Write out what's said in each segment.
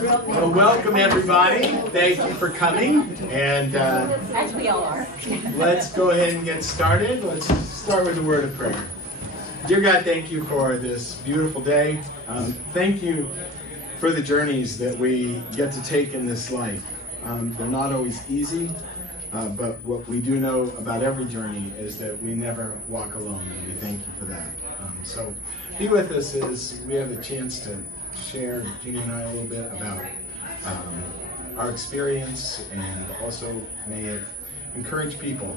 Well, welcome everybody. Thank you for coming. And as we all are. Let's go ahead and get started. Let's start with a word of prayer. Dear God, thank you for this beautiful day. Thank you for the journeys that we get to take in this life. They're not always easy, but what we do know about every journey is that we never walk alone, and we thank you for that. So be with us as we have the chance to share, Jeannie and I, a little bit about our experience, and also may it encourage people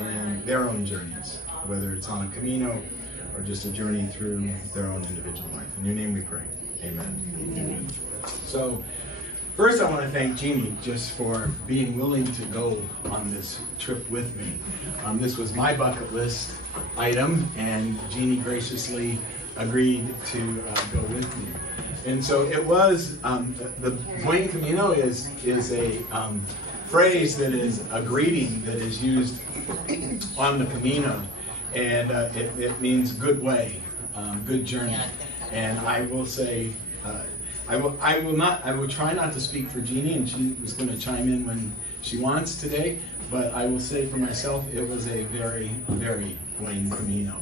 in their own journeys, whether it's on a Camino or just a journey through their own individual life. In your name we pray. Amen. Amen. So first I want to thank Jeannie just for being willing to go on this trip with me. This was my bucket list item, and Jeannie graciously agreed to go with me. And so it was, the Buen Camino is a phrase that is a greeting that is used on the Camino, and it means good way, good journey. And I will say, I will try not to speak for Jeannie, and she was going to chime in when she wants today, but I will say for myself, it was a very, very Buen Camino.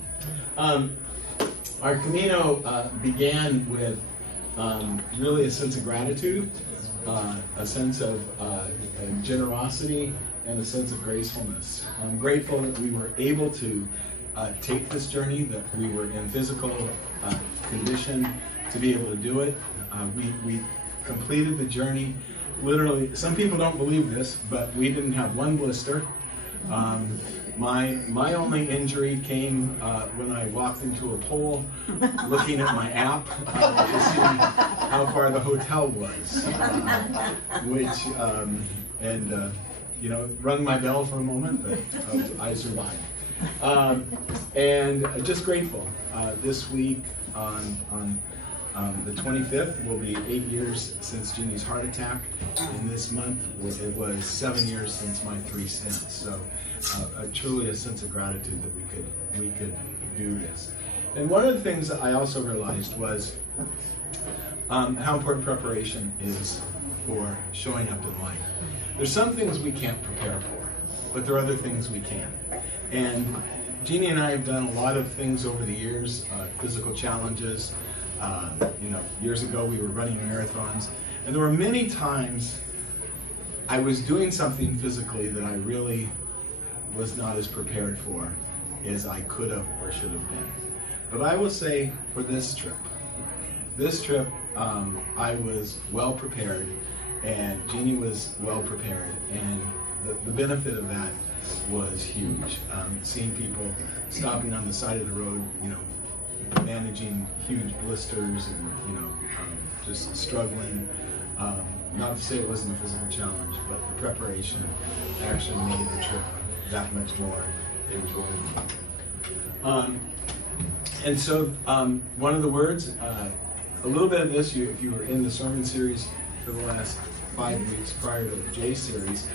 Our Camino began with really a sense of gratitude, a sense of generosity, and a sense of gracefulness. I'm grateful that we were able to take this journey, that we were in physical condition to be able to do it. We completed the journey literally. Some people don't believe this, but we didn't have one blister. My only injury came when I walked into a pole looking at my app to see how far the hotel was, you know, rung my bell for a moment, but I survived. And just grateful. This week on the 25th will be 8 years since Jeannie's heart attack, and this month it was 7 years since my 3 stents. So truly a sense of gratitude that we could do this. And one of the things that I also realized was how important preparation is for showing up in life. There's some things we can't prepare for, but there are other things we can. And Jeannie and I have done a lot of things over the years, physical challenges. You know, years ago we were running marathons, and there were many times I was doing something physically that I really was not as prepared for as I could have or should have been. But I will say for this trip, I was well prepared, and Jeannie was well prepared, and the benefit of that was huge. Seeing people stopping on the side of the road, you know, managing huge blisters and, you know, just struggling. Not to say it wasn't a physical challenge, but the preparation actually made the trip that much more enjoyable. And so one of the words, a little bit of this, if you were in the sermon series for the last 5 weeks prior to Jay's series,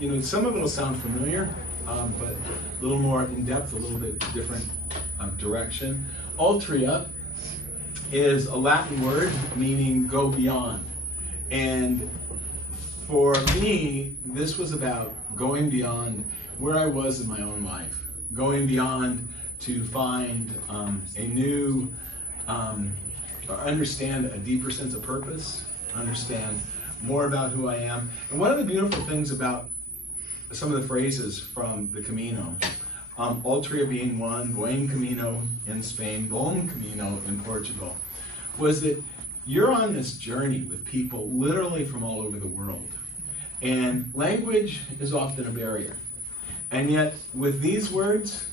you know, some of it will sound familiar, but a little more in depth, a little bit different direction. Altria is a Latin word meaning go beyond. And for me, this was about going beyond where I was in my own life, going beyond to find a new, understand a deeper sense of purpose, understand more about who I am. And one of the beautiful things about some of the phrases from the Camino, Altria being one, Buen Camino in Spain, Bon Camino in Portugal, was that you're on this journey with people literally from all over the world. And language is often a barrier. And yet, with these words,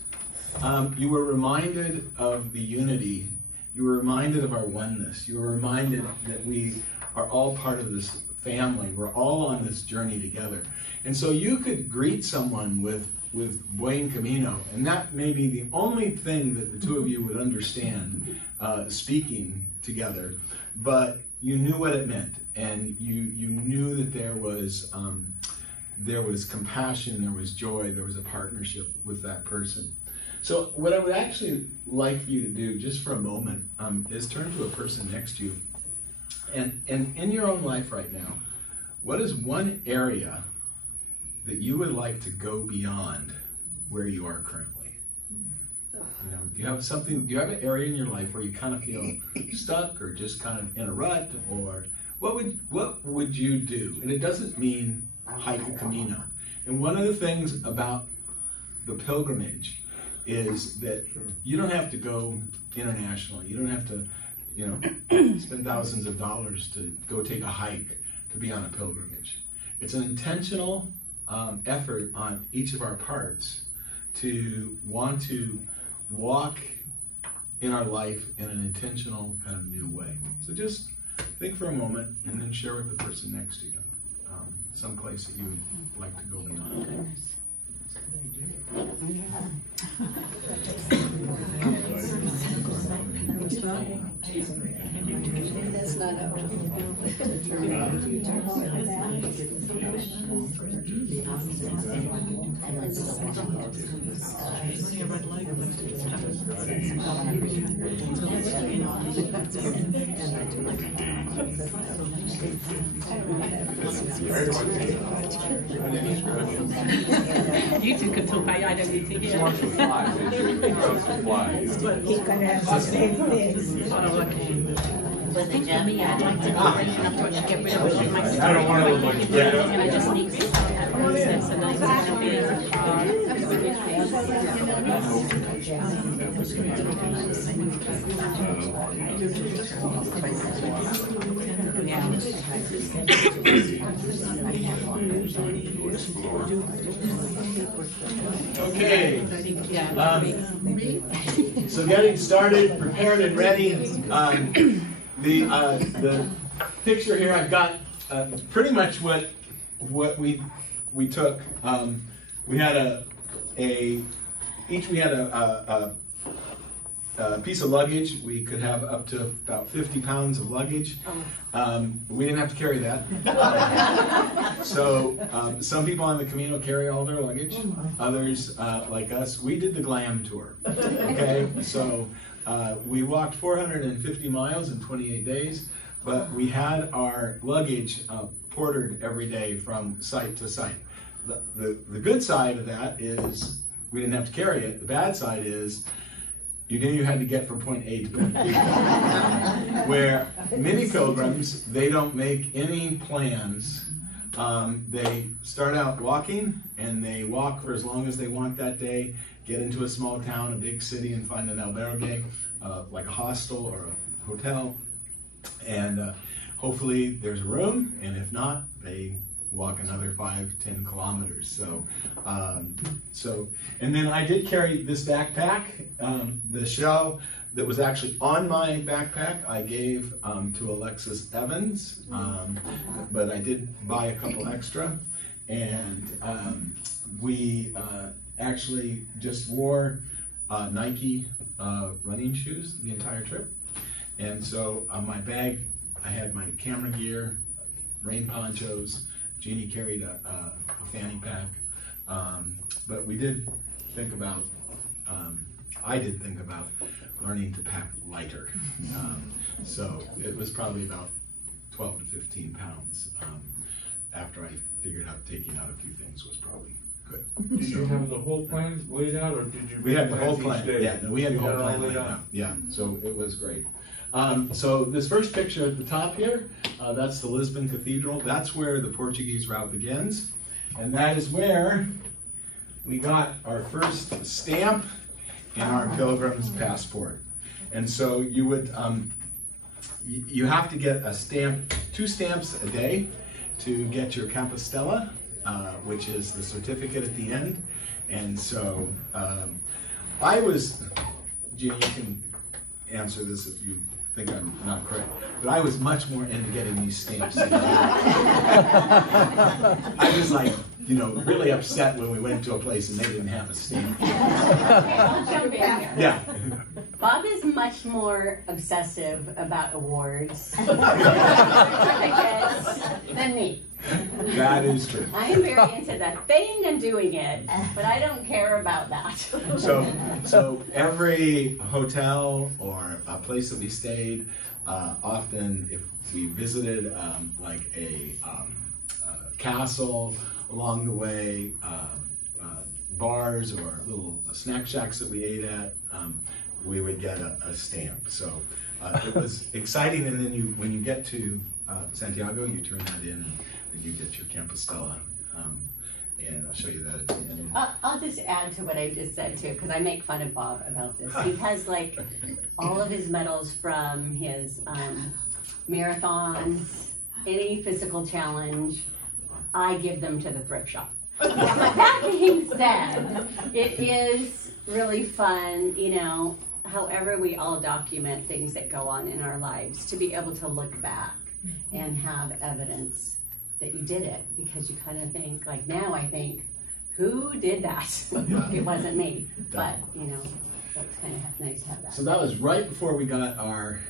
you were reminded of the unity. You were reminded of our oneness. You were reminded that we are all part of this family. We're all on this journey together. And so you could greet someone with Buen Camino, and that may be the only thing that the two of you would understand speaking together, but you knew what it meant, and you knew that there was compassion, there was joy, there was a partnership with that person. So what I would actually like you to do just for a moment is turn to a person next to you And in your own life right now, what is one area that you would like to go beyond where you are currently? You know, do you have something, do you have an area in your life where you kind of feel stuck or just kind of in a rut, or what would you do? And it doesn't mean hike a Camino. And one of the things about the pilgrimage is that you don't have to go internationally. You don't have to, you know, spend thousands of dollars to go take a hike to be on a pilgrimage. It's an intentional effort on each of our parts to want to walk in our life in an intentional kind of new way. So just think for a moment and then share with the person next to you some place that you would like to go beyond. That's not up to You two can talk, I don't need to hear. She wants to fly. He could have the same things. I think for me, I'd like to get rid of all of my stuff. I don't want to look like that. And I just need to have process, and I just want to be Okay, so getting started, prepared and ready. The picture here, I've got pretty much what we took. We had each we had a piece of luggage. We could have up to about 50 pounds of luggage. We didn't have to carry that. So some people on the Camino carry all their luggage. Others, like us, we did the glam tour. Okay, so we walked 450 miles in 28 days, but we had our luggage portered every day from site to site. The good side of that is we didn't have to carry it. The bad side is you knew you had to get from point A to point B. Where many pilgrims, they don't make any plans. They start out walking, and they walk for as long as they want that day, get into a small town, a big city, and find an albergue, like a hostel or a hotel. And hopefully there's a room, and if not, they walk another 5-10 kilometers. So, and then I did carry this backpack. The shell that was actually on my backpack I gave to Alexis Evans, but I did buy a couple extra, and we actually just wore Nike running shoes the entire trip. And so on my bag I had my camera gear, rain ponchos. Jeannie carried a fanny pack, but we did think about, I did think about learning to pack lighter. So it was probably about 12 to 15 pounds after I figured out taking out a few things was probably good. Did you have the whole plan laid out, or did you? We had the whole plan. Day? Yeah, no, we had the whole plan laid out. Yeah, so it was great. So this first picture at the top here, that's the Lisbon Cathedral. That's where the Portuguese route begins. And that is where we got our first stamp in our pilgrim's passport. And so you would, you have to get a stamp, 2 stamps a day to get your Compostela, which is the certificate at the end. And so I was, Jeannie, you can answer this if you think I'm not correct, but I was much more into getting these stamps. I was like, you know, really upset when we went to a place and they didn't have a stamp. Okay, I'll jump in here. Yeah. Bob is much more obsessive about awards than me. That is true. I am very into the thing and doing it, but I don't care about that. So every hotel or a place that we stayed, Often, if we visited like a castle along the way, bars or little snack shacks that we ate at, we would get a stamp. So it was exciting. And then when you get to Santiago, you turn that in and you get your Compostela. And I'll show you that at the end. I'll just add to what I just said too, because I make fun of Bob about this. He has like all of his medals from his marathons, any physical challenge. I give them to the thrift shop. That being said, it is really fun, you know, however we all document things that go on in our lives, to be able to look back and have evidence that you did it, because you kind of think, like now I think, who did that? It wasn't me, but you know, so it's kind of nice to have that. So that was right before we got our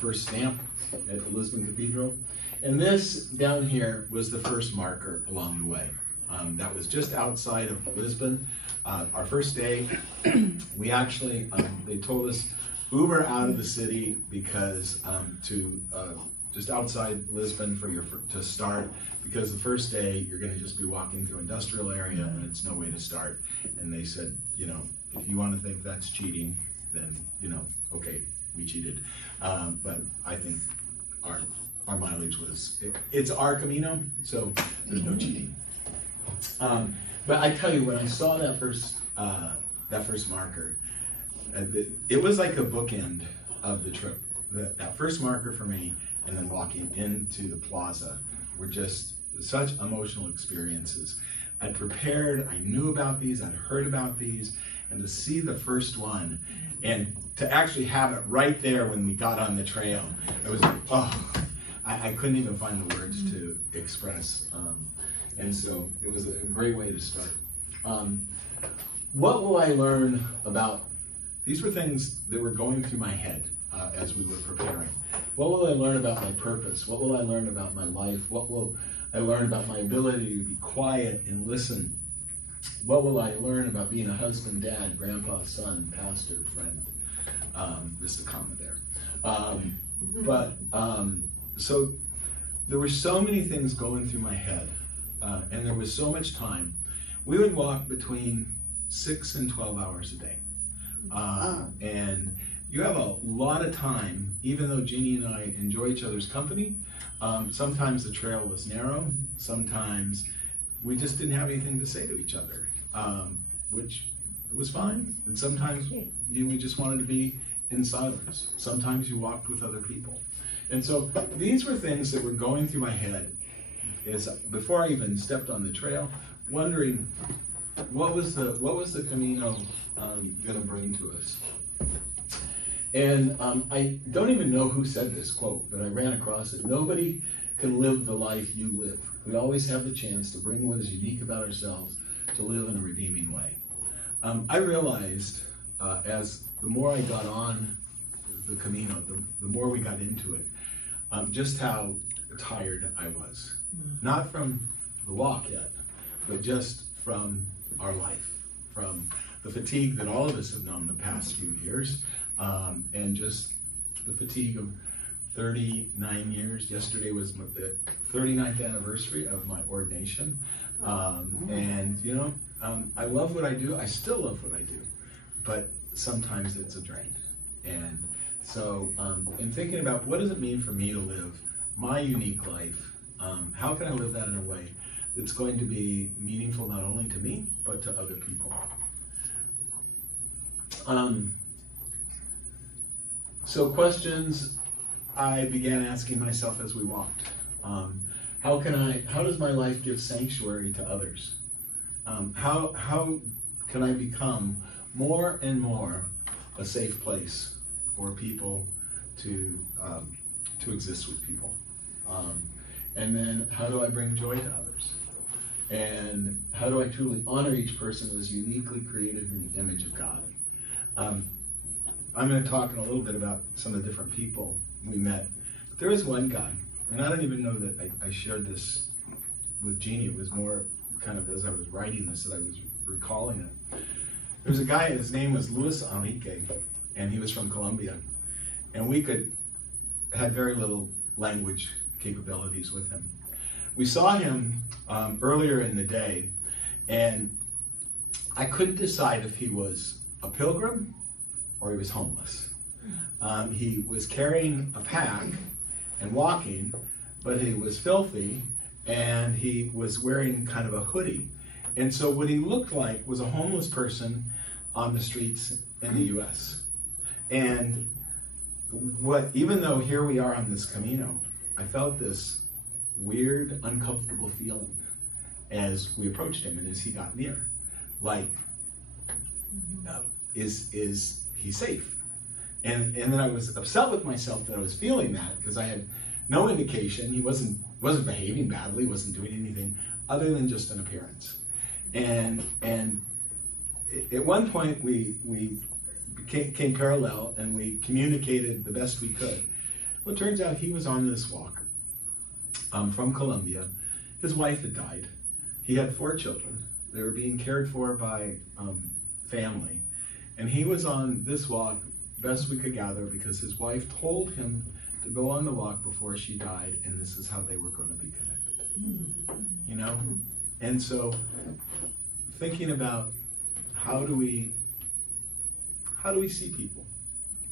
first stamp at the Lisbon Cathedral. And this down here was the first marker along the way. That was just outside of Lisbon. Our first day, we actually, they told us, Uber out of the city because just outside Lisbon to start, because the first day you're going to just be walking through industrial area and it's no way to start. And they said, you know, if you want to think that's cheating, then, you know, okay, we cheated. But I think our mileage was, it's our Camino, so there's no cheating. But I tell you, when I saw that first marker, it was like a bookend of the trip. That first marker for me, and then walking into the plaza, were just such emotional experiences. I'd prepared, I knew about these, I'd heard about these, and to see the first one, and to actually have it right there when we got on the trail, it was, oh, I couldn't even find the words to express. And so it was a great way to start. What will I learn about, these were things that were going through my head as we were preparing. What will I learn about my purpose? What will I learn about my life? What will I learn about my ability to be quiet and listen? What will I learn about being a husband, dad, grandpa, son, pastor, friend? Just a comment there. So there were so many things going through my head, and there was so much time. We would walk between 6 and 12 hours a day. And you have a lot of time, even though Jeannie and I enjoy each other's company. Sometimes the trail was narrow, sometimes we just didn't have anything to say to each other, which was fine. And sometimes we just wanted to be in silence. Sometimes you walked with other people. And so these were things that were going through my head before I even stepped on the trail, wondering what was the Camino going to bring to us. And I don't even know who said this quote, but I ran across it. Nobody can live the life you live. We always have the chance to bring what is unique about ourselves to live in a redeeming way. I realized as the more I got on the Camino, the more we got into it, just how tired I was. Not from the walk yet, but just from our life, from the fatigue that all of us have known the past few years, and just the fatigue of 39 years. Yesterday was the 39th anniversary of my ordination. And you know, I love what I do. I still love what I do, but sometimes it's a drain. And so in thinking about what does it mean for me to live my unique life, how can I live that in a way that's going to be meaningful not only to me, but to other people? So questions I began asking myself as we walked. How does my life give sanctuary to others? How can I become more and more a safe place for people to exist with people? And then how do I bring joy to others? And how do I truly honor each person as uniquely created in the image of God? I'm going to talk in a little bit about some of the different people we met. But there is one guy, and I don't even know that I shared this with Jeannie. It was more kind of as I was writing this that I was recalling it. There was a guy, his name was Luis Enrique, and he was from Colombia. and we had very little language capabilities with him. We saw him earlier in the day, and I couldn't decide if he was a pilgrim or he was homeless. He was carrying a pack and walking, but he was filthy, and he was wearing kind of a hoodie. And so what he looked like was a homeless person on the streets in the US. And even though here we are on this Camino, I felt this weird, uncomfortable feeling as we approached him and as he got near. Like, is he safe? And then I was upset with myself that I was feeling that, because I had no indication. He wasn't behaving badly, wasn't doing anything other than just an appearance. And at one point we came parallel, and we communicated the best we could. Well, it turns out he was on this walk from Colombia. His wife had died. He had 4 children. They were being cared for by family. And he was on this walk best we could gather because his wife told him to go on the walk before she died, and this is how they were going to be connected. You know? And so thinking about how do we see people,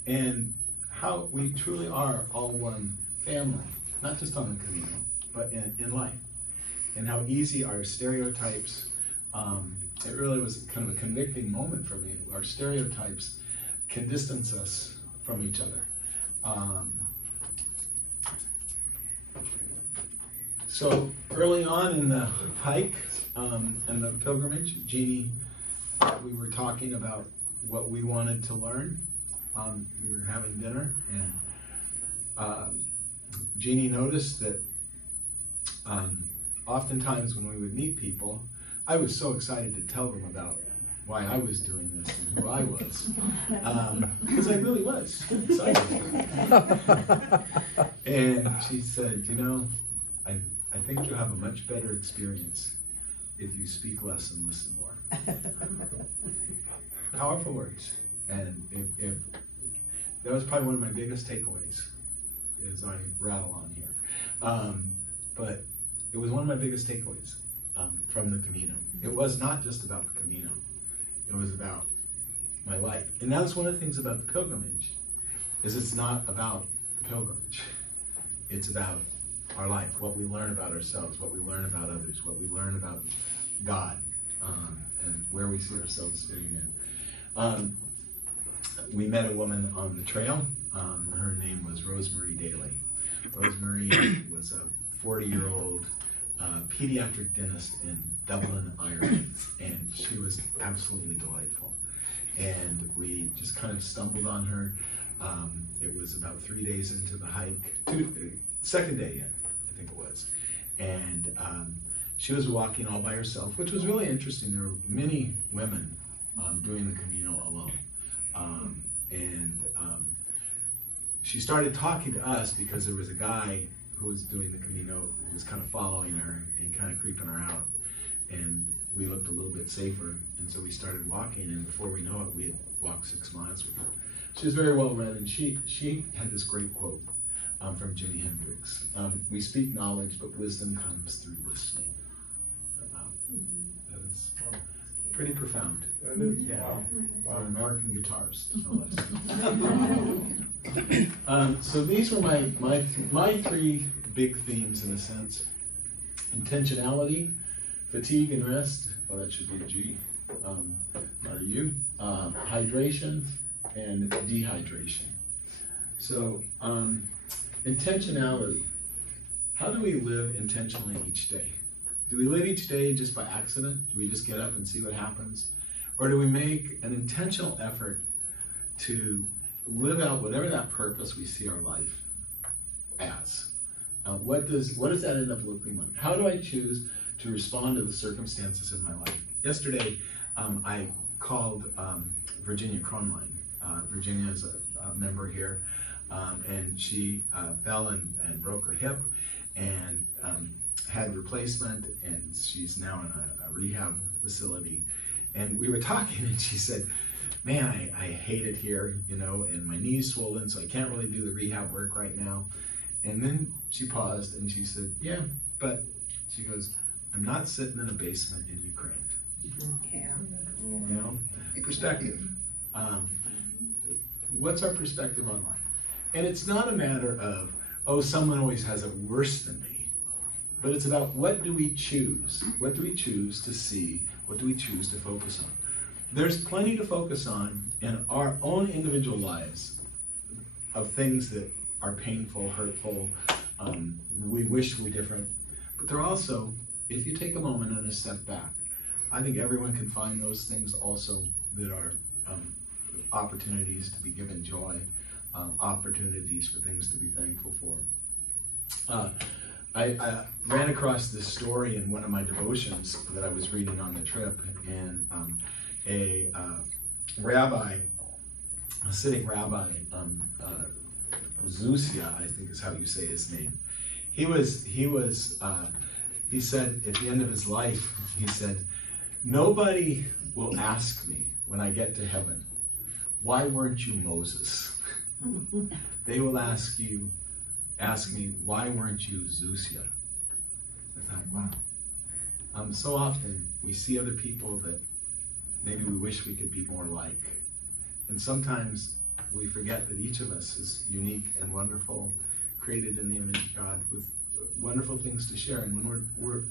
and how we truly are all one family, not just on the Camino, but in life, and how easy our stereotypes, it really was kind of a convicting moment for me. Our stereotypes can distance us from each other. So early on in the hike and the pilgrimage, Jeannie, we were talking about what we wanted to learn. We were having dinner, and Jeannie noticed that oftentimes when we would meet people, I was so excited to tell them about why I was doing this and who I was, because I really was excited. And she said, you know, I think you'll have a much better experience if you speak less and listen more. Powerful words. And if that was probably one of my biggest takeaways as I rattle on here. But it was one of my biggest takeaways from the Camino. It was not just about the Camino. It was about my life. And that's one of the things about the pilgrimage, is it's not about the pilgrimage. It's about our life, what we learn about ourselves, what we learn about others, what we learn about God, and where we see ourselves fitting in. We met a woman on the trail. Her name was Rosemary Daly. Rosemary was a 40-year-old pediatric dentist in Dublin, Ireland, and she was absolutely delightful. And we just kind of stumbled on her. It was about 3 days into the hike, second day in, I think it was. And she was walking all by herself, which was really interesting. There were many women doing the Camino alone. She started talking to us because there was a guy who was doing the Camino who was kind of following her and kind of creeping her out. And we looked a little bit safer, and so we started walking, and before we know it, we had walked 6 miles with her. She was very well read, and she had this great quote from Jimi Hendrix. We speak knowledge, but wisdom comes through listening. That's pretty profound. That is. Yeah. Wow. For an American guitarist, no less. So these were my 3 big themes, in a sense. Intentionality, fatigue and rest. Well, that should be a G. Are you? Hydration and dehydration. So intentionality. How do we live intentionally each day? Do we live each day just by accident? Do we just get up and see what happens? Or do we make an intentional effort to live out whatever that purpose we see our life as? What does that end up looking like? How do I choose to respond to the circumstances of my life? Yesterday, I called Virginia Cronline. Virginia is a member here, and she fell and broke her hip, and had replacement, and she's now in a rehab facility. And we were talking, and she said, man, I hate it here, you know, and my knee's swollen, so I can't really do the rehab work right now. And then she paused and she said, yeah, but she goes, I'm not sitting in a basement in Ukraine. Yeah. You know, perspective. What's our perspective on life? And it's not a matter of, oh, someone always has it worse than me. But it's about what do we choose? What do we choose to see? What do we choose to focus on? There's plenty to focus on in our own individual lives of things that are painful, hurtful, we wish were different. But there are also, if you take a moment and a step back, I think everyone can find those things also that are opportunities to be given joy, opportunities for things to be thankful for. I ran across this story in one of my devotions that I was reading on the trip, and a rabbi, a sitting rabbi, Zusia, I think is how you say his name. He said at the end of his life, he said, nobody will ask me when I get to heaven, why weren't you Moses? They will ask me, why weren't you Zusia? I thought, wow. So often we see other people that maybe we wish we could be more like. And sometimes we forget that each of us is unique and wonderful, created in the image of God with wonderful things to share. And when we're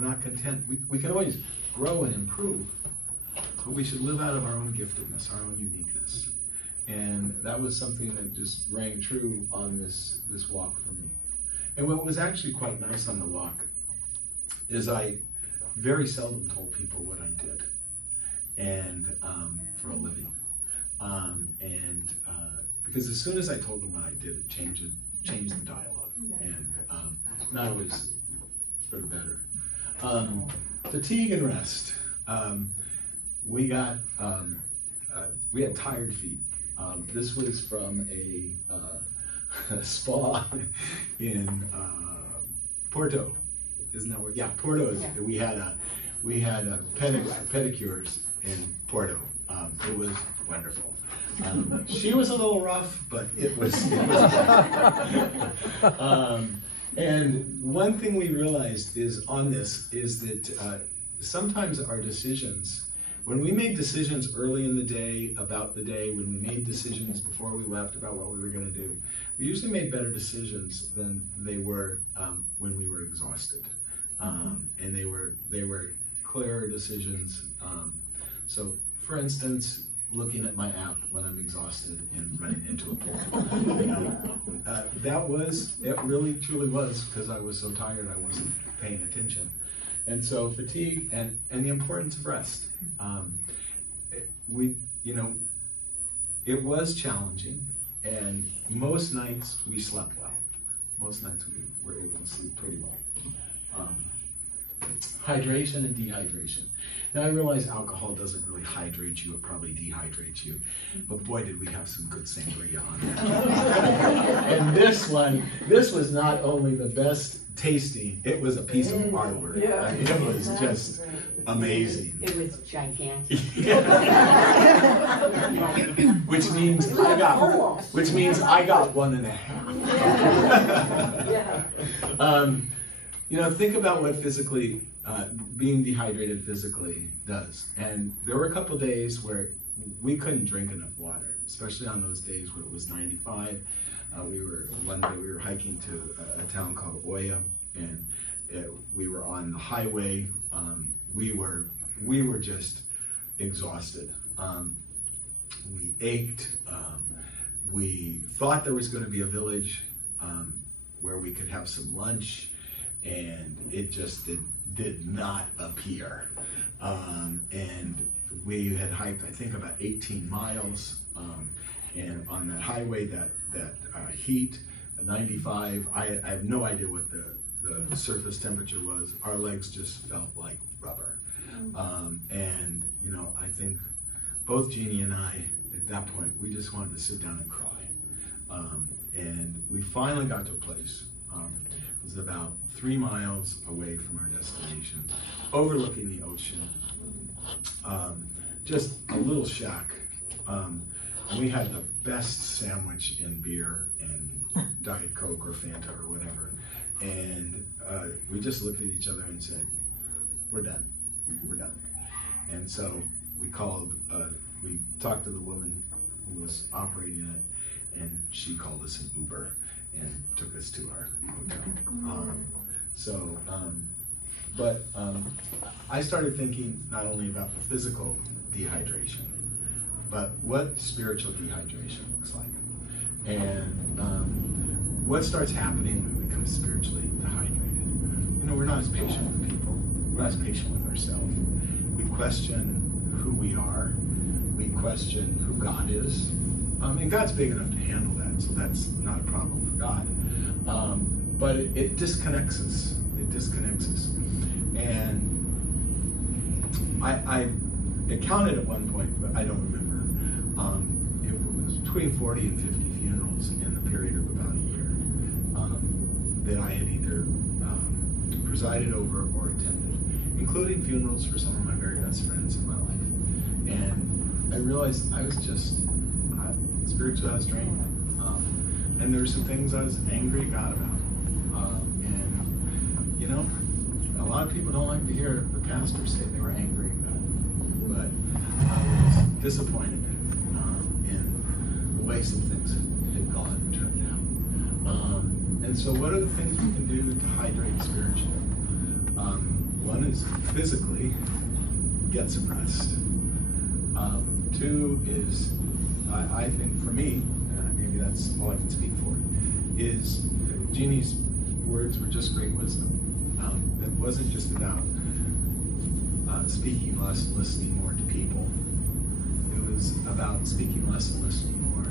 not content, we can always grow and improve, but we should live out of our own giftedness, our own uniqueness. And that was something that just rang true on this walk for me. And what was actually quite nice on the walk is I very seldom told people what I did and for a living. Because as soon as I told them what I did, it changed the dialogue, and not always for the better. Fatigue and rest. We had tired feet. This was from a spa in Porto, isn't that where? Yeah, Porto. Yeah. We had pedicures in Porto. It was wonderful. She was a little rough, but it was and one thing we realized is that sometimes our decisions, when we made decisions early in the day about the day, when we made decisions before we left about what we were going to do, we usually made better decisions than they were when we were exhausted, and they were clearer decisions. So, for instance, looking at my app when I'm exhausted and running into a pool. It really truly was because I was so tired I wasn't paying attention. And so fatigue and the importance of rest. It was challenging, and most nights we slept well. Most nights we were able to sleep pretty well. Hydration and dehydration. Now I realize alcohol doesn't really hydrate you, it probably dehydrates you. But boy, did we have some good sangria on that. And this was not only the best tasting, it was a piece of artwork. Yeah. I mean, it was just amazing. It was gigantic. Which means I got 1.5. Think about what physically, being dehydrated physically does. And there were a couple days where we couldn't drink enough water, especially on those days where it was 95. One day we were hiking to a town called Oya, and we were on the highway. We were just exhausted. We ached. We thought there was going to be a village where we could have some lunch, and it just did not appear. And we had hiked, I think, about 18 miles, and on that highway, that heat, 95, I have no idea what the surface temperature was. Our legs just felt like rubber. And I think both Jeannie and I, at that point, we just wanted to sit down and cry. And we finally got to a place. It was about 3 miles away from our destination, overlooking the ocean. Just a little shack And we had the best sandwich and beer and Diet Coke or Fanta or whatever. And we just looked at each other and said, we're done, we're done. And so we called, we talked to the woman who was operating it, and she called us an Uber and took us to our hotel. But I started thinking not only about the physical dehydration, but what spiritual dehydration looks like. And what starts happening when we become spiritually dehydrated. You know, we're not as patient with people. We're not as patient with ourselves. We question who we are. We question who God is. And God's big enough to handle that, so that's not a problem for God. But it disconnects us. It disconnects us. And I counted at one point, but I don't remember. It was between 40 and 50 funerals in the period of about a year that I had either presided over or attended, including funerals for some of my very best friends in my life. And I realized I was just spiritually I was drained. And there were some things I was angry at God about. And, you know, a lot of people don't like to hear the pastor say they were angry at God. But I was disappointed in the way some things had gone and turned out. And so what are the things we can do to hydrate spiritually? One is physically get some rest. Two is, I think for me, maybe that's all I can speak for, is Jeannie's words were just great wisdom. It wasn't just about speaking less and listening more to people. It was about speaking less and listening more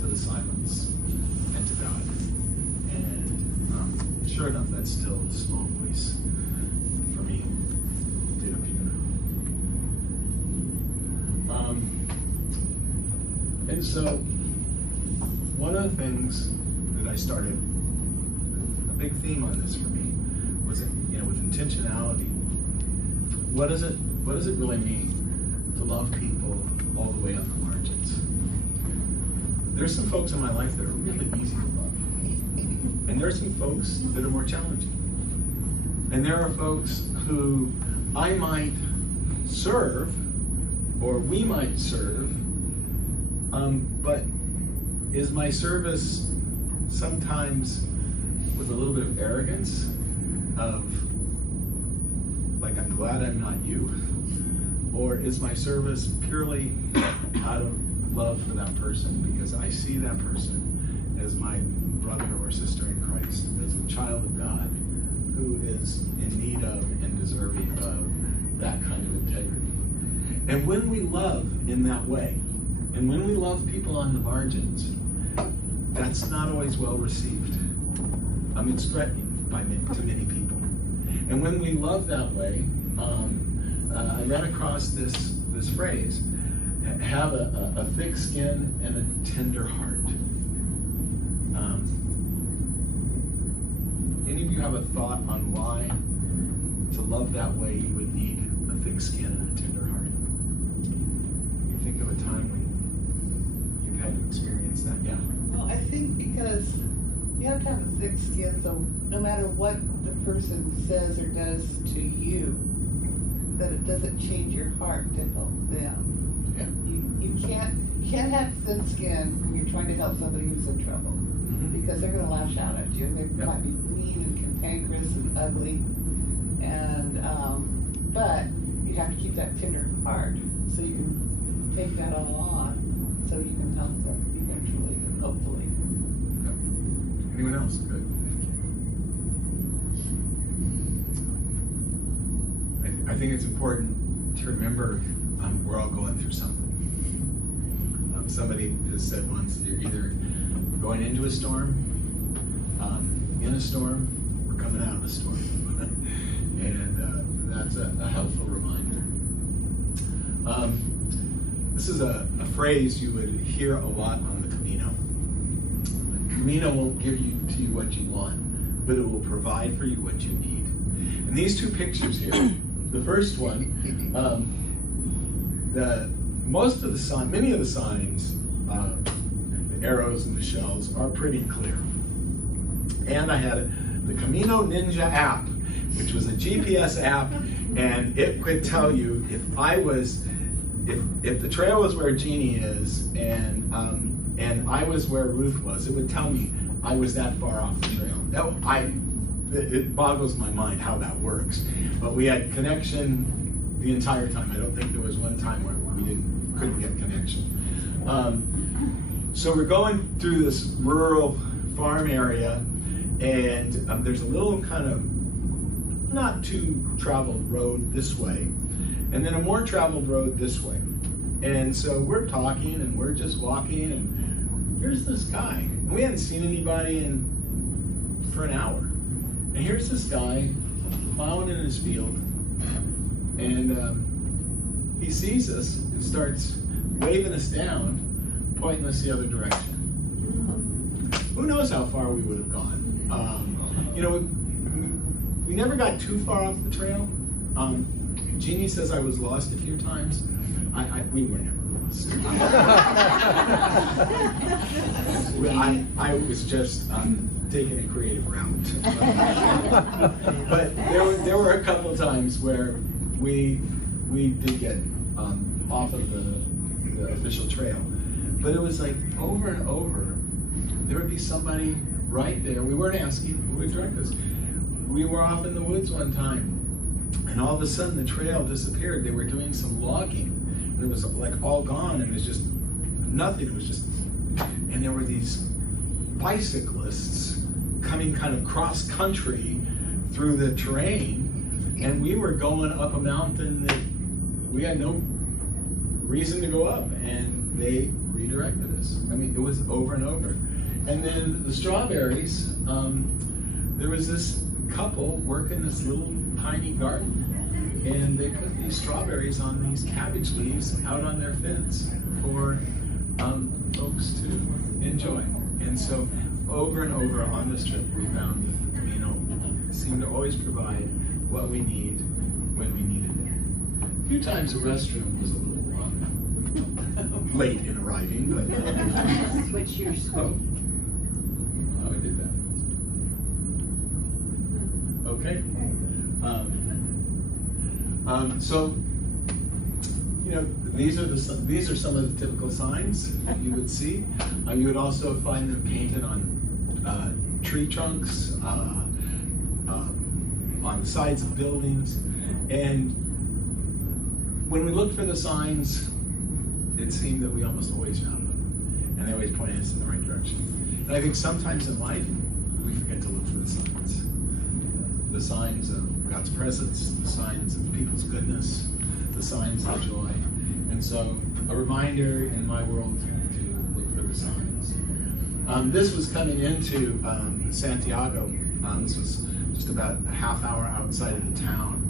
to the silence and to God. And sure enough, that's still a small voice for me to appear. And so, one of the things that I started, a big theme on this for me, was, you know, with intentionality. What does it really mean to love people all the way on the margins? There's some folks in my life that are really easy to love, and there's some folks that are more challenging. And there are folks who I might serve, or we might serve, but is my service sometimes with a little bit of arrogance of, like, I'm glad I'm not you? Or is my service purely out of love for that person because I see that person as my brother or sister in Christ, as a child of God who is in need of and deserving of that kind of integrity? And when we love in that way, and when we love people on the margins, that's not always well received. It's threatening to many people. And when we love that way, I ran across this phrase: have a thick skin and a tender heart. Any of you have a thought on why to love that way you would need a thick skin and a tender heart? You think of a time when you've had to experience that? Yeah. Well, I think because you have to have a thick skin, so no matter what the person says or does to you, that it doesn't change your heart to help them. Yeah. You can't have thin skin when you're trying to help somebody who's in trouble, because they're going to lash out at you. They might be mean and cantankerous and ugly, and but you have to keep that tender heart so you can take that all on, so you can help them eventually and hopefully. Anyone else? Good. Thank you. I think it's important to remember we're all going through something. Somebody has said once, you're either going into a storm, in a storm, or coming out of a storm. And that's a helpful reminder. This is a phrase you would hear a lot on the Camino. Camino won't give to you what you want, but it will provide for you what you need. And these two pictures here, the first one, most of the signs, many of the signs, the arrows and the shells are pretty clear. And I had the Camino Ninja app, which was a GPS app, and it could tell you if the trail was where Jeannie is, and I was where Ruth was, it would tell me I was that far off the trail. It boggles my mind how that works. But we had connection the entire time. I don't think there was one time where we couldn't get connection. So we're going through this rural farm area, and there's a little kind of not too traveled road this way, and then a more traveled road this way. And so we're talking and we're just walking, and here's this guy. And we hadn't seen anybody for an hour. And here's this guy plowing in his field, and he sees us and starts waving us down, pointing us the other direction. Who knows how far we would have gone? You know, we never got too far off the trail. Jeannie says I was lost a few times. We were never lost. I was just taking a creative route. But there were a couple times where we did get off of the official trail. But it was like over and over, there would be somebody right there. We weren't asking who would direct us. We were off in the woods one time, and all of a sudden the trail disappeared. They were doing some logging, and it was like all gone, and it was just nothing. It was just, and there were these bicyclists coming kind of cross country through the terrain, and we were going up a mountain that we had no reason to go up, and they redirected us. I mean, it was over and over. And then the strawberries, there was this couple working this little tiny garden, and they put these strawberries on these cabbage leaves out on their fence for folks to enjoy. And so over and over on this trip, we found that Camino seemed to always provide what we need when we needed it. A few times the restroom was a little late in arriving, but Switch your screen. I did that. Okay. So, you know, these are some of the typical signs that you would see. You would also find them painted on tree trunks, on the sides of buildings, and when we looked for the signs, it seemed that we almost always found them, and they always pointed us in the right direction. And I think sometimes in life, we forget to look for the signs of God's presence, the signs of people's goodness, the signs of joy. And so, a reminder in my world to look for the signs. This was coming into Santiago. This was just about a half hour outside of the town,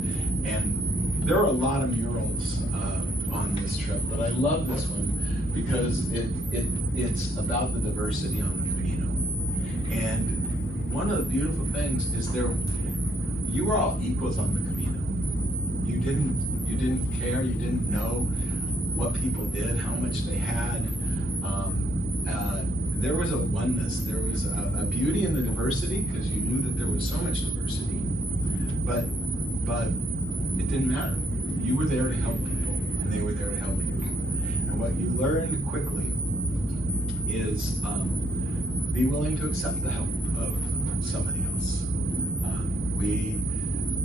and there are a lot of murals on this trip, but I love this one because it's about the diversity on the Camino. And one of the beautiful things is you were all equals on the Camino. You didn't care, you didn't know what people did, how much they had. There was a oneness, there was a beauty in the diversity because you knew that there was so much diversity, but it didn't matter. You were there to help people, and they were there to help you. And what you learned quickly is be willing to accept the help of somebody else.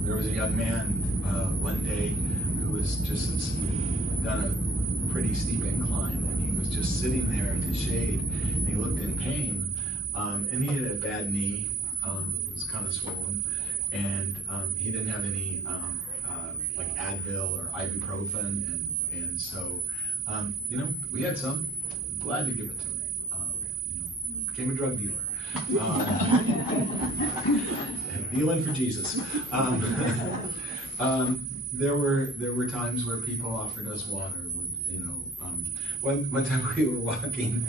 There was a young man one day who was just done a pretty steep incline, and he was just sitting there in the shade, and he looked in pain, and he had a bad knee, it was kind of swollen, and he didn't have any like Advil or ibuprofen, and so you know, we had some. Glad to give it to him. You know, became a drug dealer. And dealing for Jesus. There were times where people offered us water. You know, one time we were walking,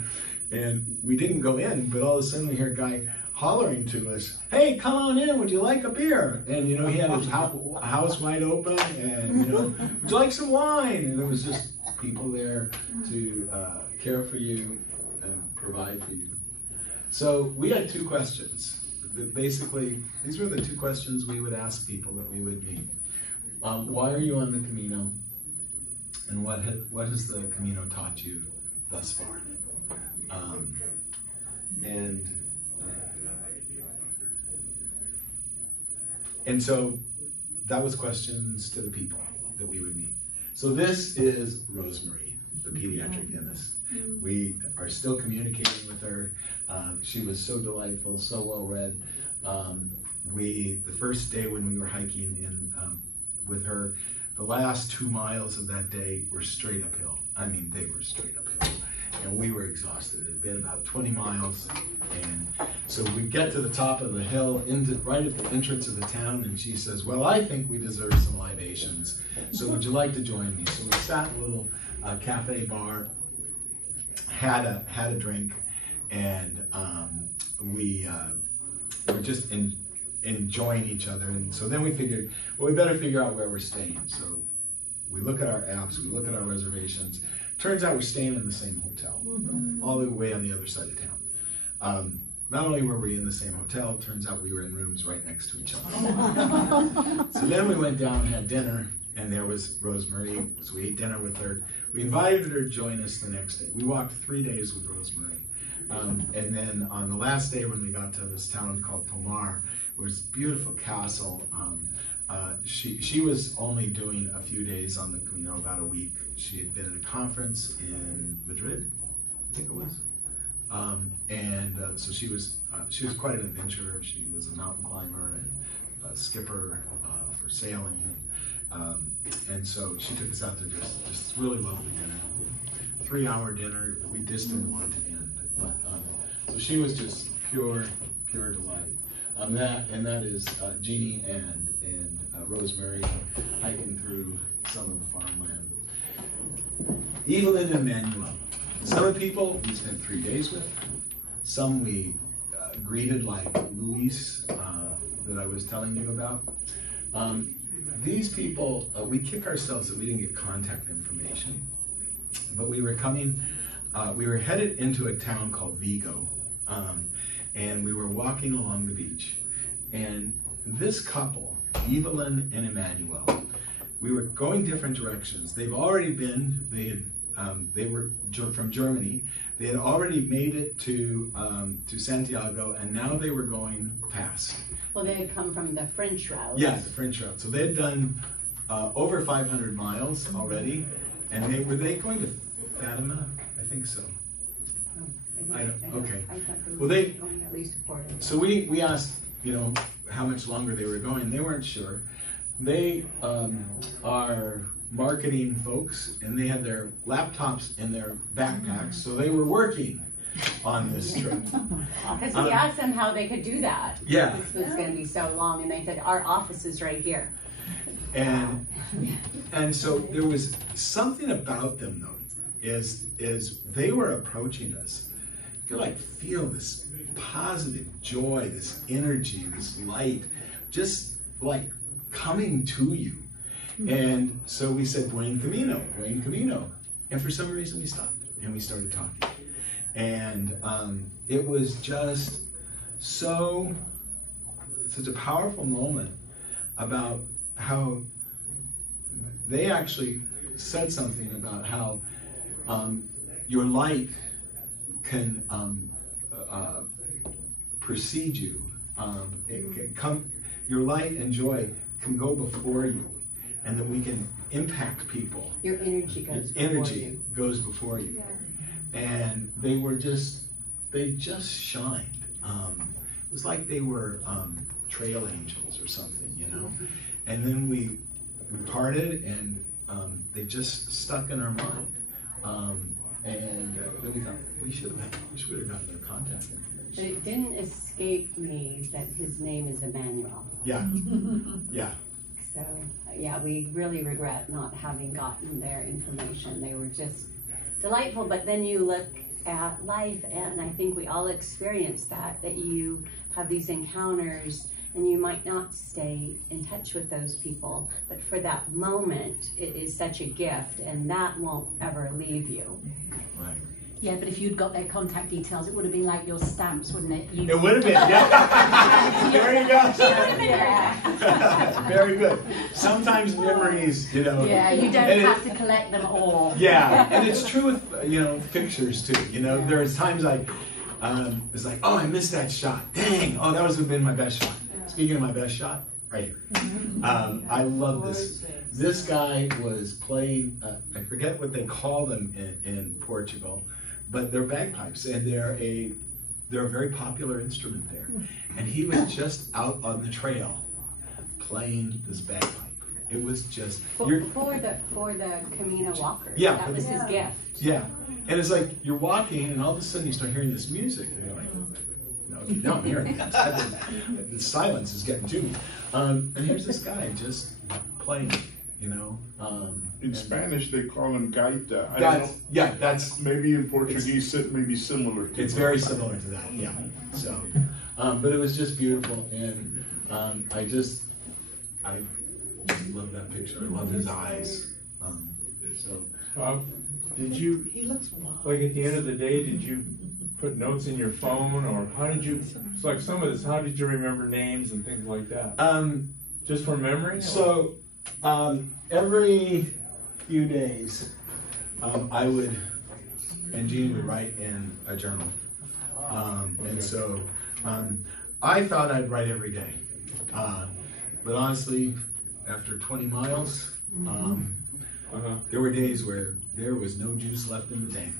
and we didn't go in, but all of a sudden we hear a guy hollering to us, "Hey, come on in, would you like a beer?" And you know, he had his house wide open, and you know, "Would you like some wine?" And it was just people there to care for you and provide for you. So we had 2 questions. Basically, these were the 2 questions we would ask people that we would meet. Why are you on the Camino? And what has the Camino taught you thus far? And so that was questions to the people that we would meet. So this is Rosemary, the pediatric dentist. We are still communicating with her. She was so delightful, so well read. The first day when we were hiking in with her, the last 2 miles of that day were straight uphill. I mean, they were straight uphill. And we were exhausted. It had been about 20 miles. And so we get to the top of the hill, right at the entrance of the town, and she says, well, I think we deserve some libations. So would you like to join me? So we sat in a little cafe bar, had a drink, and we were just enjoying each other. And so then we figured, well, we better figure out where we're staying. So we look at our apps, we look at our reservations. Turns out we're staying in the same hotel, all the way on the other side of town. Not only were we in the same hotel, it turns out we were in rooms right next to each other. So then we went down and had dinner, and there was Rosemary, so we ate dinner with her. We invited her to join us the next day. We walked 3 days with Rosemary. And then on the last day when we got to this town called Tomar, it was a beautiful castle. She was only doing a few days on the Camino, about a week. She had been at a conference in Madrid, I think it was. So she was quite an adventurer. She was a mountain climber and a skipper for sailing. And so she took us out to just really lovely dinner. 3-hour dinner. We just didn't want it to end. But, so she was just pure delight. That is Jeannie and Rosemary hiking through some of the farmland. Evelyn and Emmanuel. Some of the people we spent 3 days with. Some we greeted, like Luis that I was telling you about. These people, we kick ourselves that we didn't get contact information. But we were headed into a town called Vigo. And we were walking along the beach. And this couple, Evelyn and Emmanuel, we were going different directions. They've already been, they were from Germany. They had already made it to Santiago, and now they were going past. Well, they had come from the French route. Yeah, the French route. So they had done over 500 miles already, and were they going to Fatima? I think so. Okay. Well, they going at least a quarter. So we asked, how much longer they were going. They weren't sure. They are marketing folks, and they had their laptops in their backpacks, so they were working on this trip. Because we asked them how they could do that. Yeah. This was going to be so long, and they said, our office is right here. And so there was something about them, though, is they were approaching us. You could feel this positive joy, this energy, this light, just coming to you. And so we said, Buen Camino, Buen Camino. And for some reason we stopped and we started talking. And it was just such a powerful moment about how they actually said something about how your light can precede you. It can come, your light and joy can go before you, and that we can impact people. Your energy goes before you. Goes before you. Yeah. And they just shined. It was like they were trail angels or something, And then we parted, and they just stuck in our mind. And then we thought, we should have gotten their contact information. But it didn't escape me that his name is Emmanuel. Yeah, yeah. So, yeah, we really regret not having gotten their information. They were just delightful, but then you look at life, and I think we all experience that you have these encounters and you might not stay in touch with those people, but for that moment, it is such a gift, and that won't ever leave you. Right. Yeah, but if you'd got their contact details, it would have been like your stamps, wouldn't it? It would have been, yeah. There you go. Yeah. Very good. Sometimes memories, you know. Yeah, you don't have to collect them all. Yeah, and it's true with, you know, pictures too. You know, there's times like, it's like, oh, I missed that shot. Dang, oh, that was have been my best shot. Speaking of my best shot, right here. I love this. This guy was playing, I forget what they call them in Portugal, but they're bagpipes, and they're a very popular instrument there. And he was just out on the trail playing this bagpipe. It was just For the Camino walkers. Yeah. That was his gift. Yeah, and it's like you're walking, and all of a sudden you start hearing this music, and you're like, no, I'm hearing it. The silence is getting to me. And here's this guy just playing, you know. In Spanish, they call them gaita. That's Maybe in Portuguese, it may be similar to it's very similar to that. Yeah. So, but it was just beautiful, and I just love that picture. I love his eyes. Did you, He looks wild. like at the end of the day, did you put notes in your phone, or how did you, it's like some of this, how did you remember names and things like that? Just from memory? So, every few days, I would, and Jeannie would write in a journal. And so, I thought I'd write every day. But honestly, after 20 miles, there were days where there was no juice left in the tank.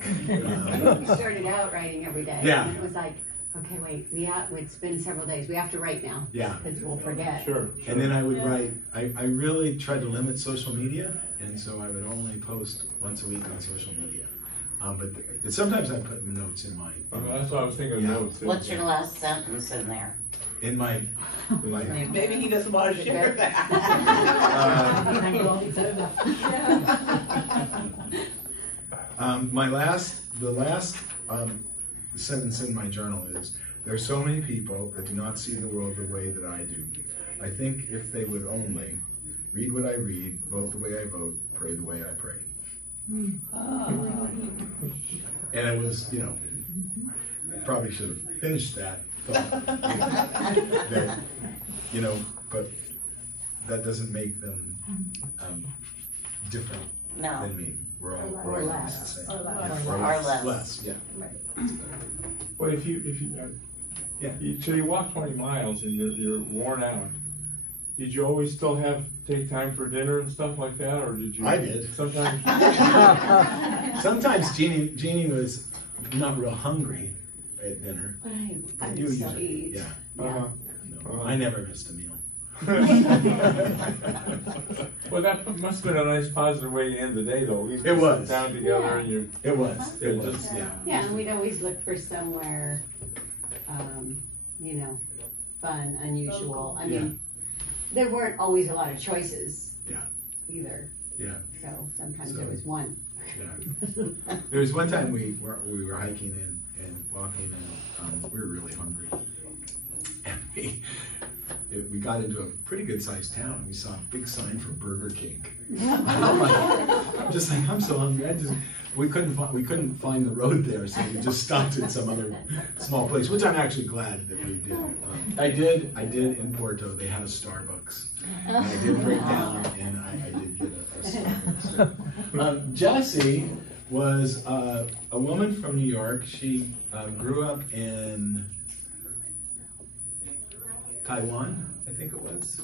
We started out writing every day. Yeah. And it was like, okay, wait, it's been several days. We have to write now. Yeah. Because we'll forget. Sure. And then I would write, I really tried to limit social media, and so I would only post once a week on social media. But sometimes I put notes in my... That's what I was thinking of Yeah. notes. What's your last sentence in there? In my... Maybe he doesn't want to share that. The last sentence in my journal is, there are so many people that do not see the world the way that I do. I think if they would only read what I read, vote the way I vote, pray the way I pray. And it was, you know, I probably should have finished that thought. That, you know, but that doesn't make them different than me. We're all the same. Or less. Yeah. But if you so you walk 20 miles and you're worn out, did you always still take time for dinner and stuff like that, or did you? I did. Sometimes. Sometimes Jeannie was not real hungry at dinner. But I You still usually, eat. yeah. Uh-huh. No, I never missed a meal. Well, that must have been a nice positive way to end the day, though. At least It you was. sit down together and you. It was, yeah. Yeah, and we'd always look for somewhere, you know, fun, unusual. I mean, there weren't always a lot of choices. Yeah. Either. Yeah. So sometimes there was one. Yeah. There was one time we were hiking and walking, and we were really hungry. And we got into a pretty good sized town. We saw a big sign for Burger King. I'm just like, I'm so hungry. We couldn't find the road there, so we just stopped at some other small place, which I'm actually glad that we did. I did in Porto. They had a Starbucks. And I did break down, and I did get a Starbucks. Jessie was a woman from New York. She grew up in Taiwan, I think it was.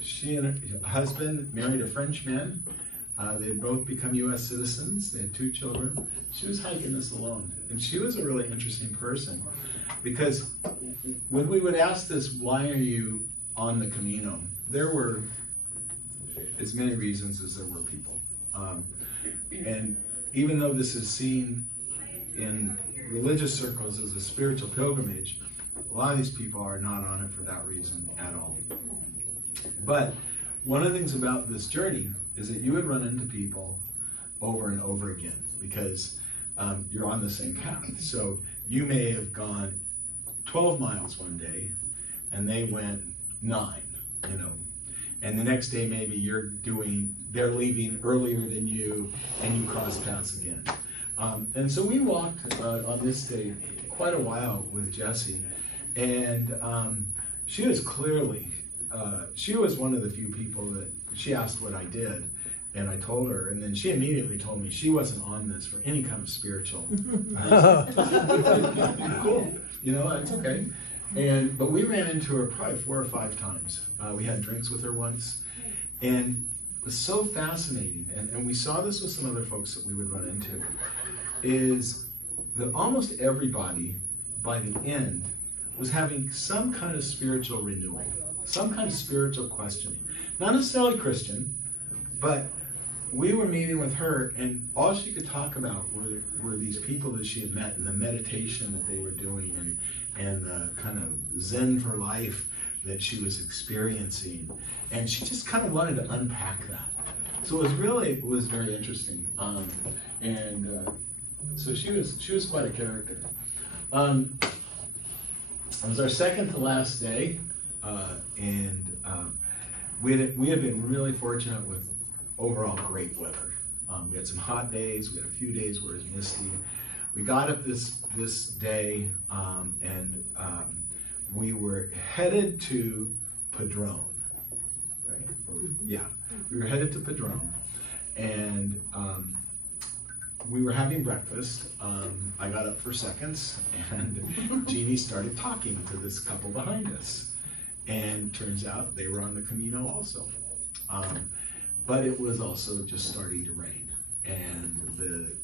She and her husband married a French man. They had both become U.S. citizens. They had 2 children. She was hiking this alone. And she was a really interesting person, because when we would ask this, why are you on the Camino? There were as many reasons as there were people. And even though this is seen in religious circles as a spiritual pilgrimage, a lot of these people are not on it for that reason at all. But one of the things about this journey is that you would run into people over and over again, because you're on the same path. So you may have gone 12 miles one day, and they went 9, you know. And the next day maybe they're leaving earlier than you, and you cross paths again. And so we walked on this day quite a while with Jessie, and she was clearly, she was one of the few people that she asked what I did, and I told her, and then she immediately told me she wasn't on this for any kind of spiritual. Cool, you know, that's okay. But we ran into her probably 4 or 5 times. We had drinks with her once, and it was so fascinating, and we saw this with some other folks that we would run into, is that almost everybody, by the end, was having some kind of spiritual renewal, some kind of spiritual questioning. Not necessarily Christian, but we were meeting with her, and all she could talk about were these people that she had met, and the meditation that they were doing, and the kind of Zen for life that she was experiencing. And she just kind of wanted to unpack that. So it was very interesting. So she was quite a character. It was our second to last day, and we had been really fortunate with overall great weather. We had some hot days, we had a few days where it was misty. We got up this day, and we were headed to Padrón, right? Yeah, we were headed to Padrón, and we were having breakfast. I got up for seconds, and Jeannie started talking to this couple behind us, and turns out they were on the Camino also. But it was also just starting to rain, and the